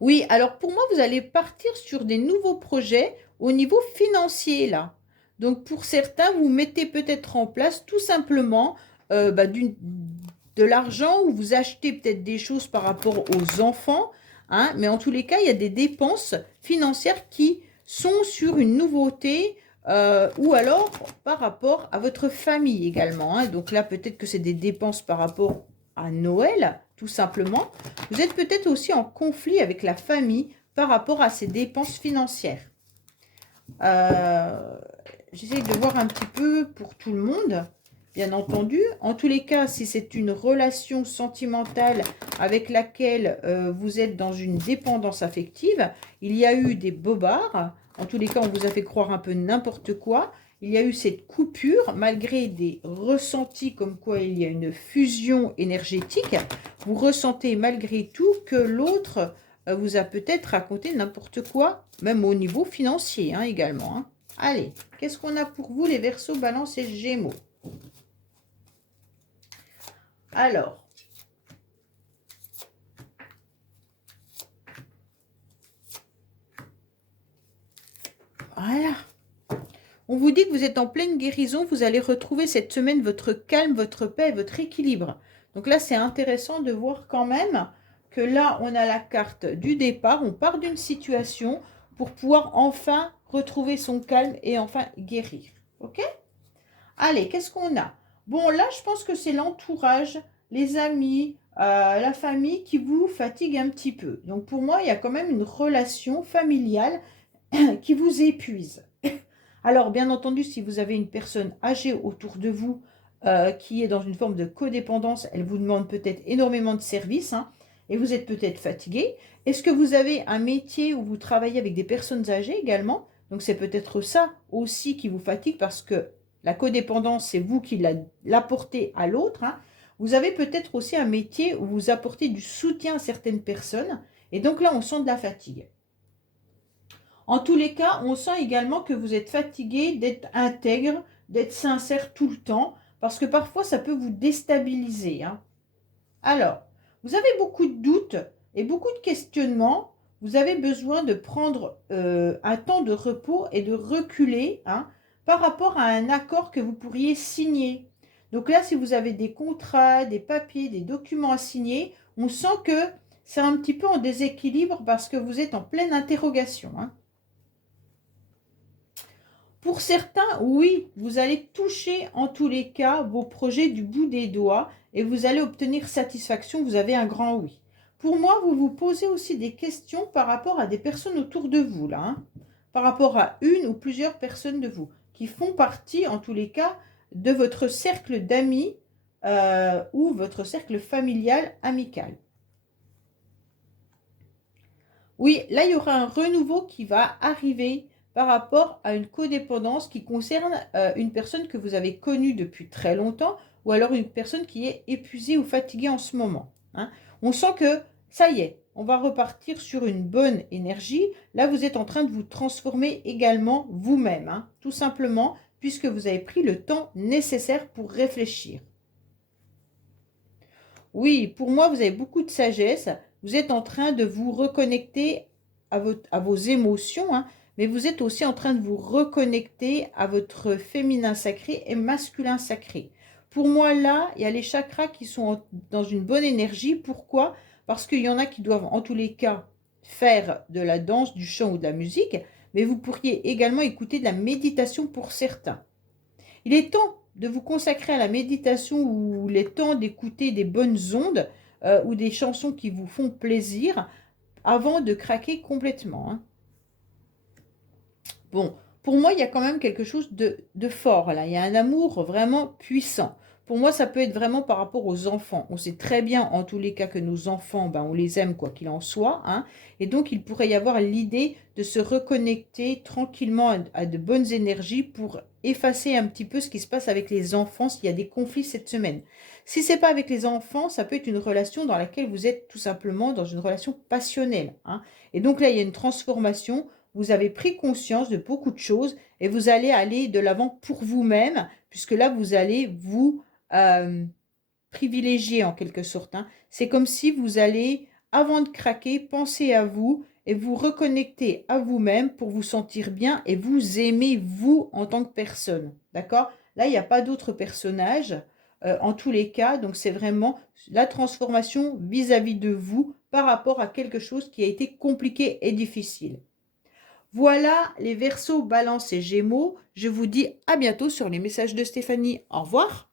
Oui, alors pour moi, vous allez partir sur des nouveaux projets au niveau financier, là. Donc, pour certains, vous mettez peut-être en place tout simplement de l'argent ou vous achetez peut-être des choses par rapport aux enfants. Hein, mais en tous les cas, il y a des dépenses financières qui sont sur une nouveauté ou alors par rapport à votre famille également. Hein. Donc là, peut-être que c'est des dépenses par rapport à Noël, tout simplement. Vous êtes peut-être aussi en conflit avec la famille par rapport à ses dépenses financières. J'essaie de voir un petit peu pour tout le monde, bien entendu. En tous les cas, si c'est une relation sentimentale avec laquelle vous êtes dans une dépendance affective, il y a eu des bobards. En tous les cas, on vous a fait croire un peu n'importe quoi. Il y a eu cette coupure, malgré des ressentis comme quoi il y a une fusion énergétique. Vous ressentez malgré tout que l'autre vous a peut-être raconté n'importe quoi, même au niveau financier également. Allez, qu'est-ce qu'on a pour vous les Verseaux, Balance et Gémeaux? Alors, voilà. On vous dit que vous êtes en pleine guérison, vous allez retrouver cette semaine votre calme, votre paix, votre équilibre. Donc là, c'est intéressant de voir quand même que là, on a la carte du départ, on part d'une situation pour pouvoir enfin retrouver son calme et enfin guérir. Ok? Allez, qu'est-ce qu'on a? Bon, là, je pense que c'est l'entourage, les amis, la famille qui vous fatigue un petit peu. Donc pour moi, il y a quand même une relation familiale qui vous épuise. Alors, bien entendu, si vous avez une personne âgée autour de vous qui est dans une forme de codépendance, elle vous demande peut-être énormément de services et vous êtes peut-être fatigué. Est-ce que vous avez un métier où vous travaillez avec des personnes âgées également? Donc, c'est peut-être ça aussi qui vous fatigue parce que la codépendance, c'est vous qui l'apportez à l'autre. Vous avez peut-être aussi un métier où vous apportez du soutien à certaines personnes et donc là, on sent de la fatigue. En tous les cas, on sent également que vous êtes fatigué d'être intègre, d'être sincère tout le temps, parce que parfois, ça peut vous déstabiliser. Alors, vous avez beaucoup de doutes et beaucoup de questionnements. Vous avez besoin de prendre un temps de repos et de reculer par rapport à un accord que vous pourriez signer. Donc là, si vous avez des contrats, des papiers, des documents à signer, on sent que c'est un petit peu en déséquilibre parce que vous êtes en pleine interrogation. Pour certains, oui, vous allez toucher en tous les cas vos projets du bout des doigts et vous allez obtenir satisfaction, vous avez un grand oui. Pour moi, vous vous posez aussi des questions par rapport à des personnes autour de vous, là, par rapport à une ou plusieurs personnes de vous, qui font partie, en tous les cas, de votre cercle d'amis ou votre cercle familial, amical. Oui, là, il y aura un renouveau qui va arriver par rapport à une codépendance qui concerne une personne que vous avez connue depuis très longtemps ou alors une personne qui est épuisée ou fatiguée en ce moment. On sent que ça y est, on va repartir sur une bonne énergie. Là, vous êtes en train de vous transformer également vous-même, tout simplement, puisque vous avez pris le temps nécessaire pour réfléchir. Oui, pour moi, vous avez beaucoup de sagesse. Vous êtes en train de vous reconnecter à vos émotions, mais vous êtes aussi en train de vous reconnecter à votre féminin sacré et masculin sacré. Pour moi, là, il y a les chakras qui sont dans une bonne énergie. Pourquoi? Parce qu'il y en a qui doivent, en tous les cas, faire de la danse, du chant ou de la musique, mais vous pourriez également écouter de la méditation pour certains. Il est temps de vous consacrer à la méditation ou il est temps d'écouter des bonnes ondes ou des chansons qui vous font plaisir avant de craquer complètement. Bon, pour moi, il y a quand même quelque chose de fort là. Il y a un amour vraiment puissant. Pour moi, ça peut être vraiment par rapport aux enfants. On sait très bien, en tous les cas, que nos enfants, on les aime quoi qu'il en soit. Et donc, il pourrait y avoir l'idée de se reconnecter tranquillement à de bonnes énergies pour effacer un petit peu ce qui se passe avec les enfants s'il y a des conflits cette semaine. Si ce n'est pas avec les enfants, ça peut être une relation dans laquelle vous êtes tout simplement dans une relation passionnelle. Et donc là, il y a une transformation. Vous avez pris conscience de beaucoup de choses et vous allez aller de l'avant pour vous-même, puisque là, vous allez vous privilégier en quelque sorte. C'est comme si vous allez, avant de craquer, penser à vous et vous reconnecter à vous-même pour vous sentir bien et vous aimer vous en tant que personne. D'accord? Là, il n'y a pas d'autres personnages en tous les cas. Donc, c'est vraiment la transformation vis-à-vis de vous par rapport à quelque chose qui a été compliqué et difficile. Voilà les Verseaux, Balance et Gémeaux. Je vous dis à bientôt sur les messages de Stéphanie. Au revoir.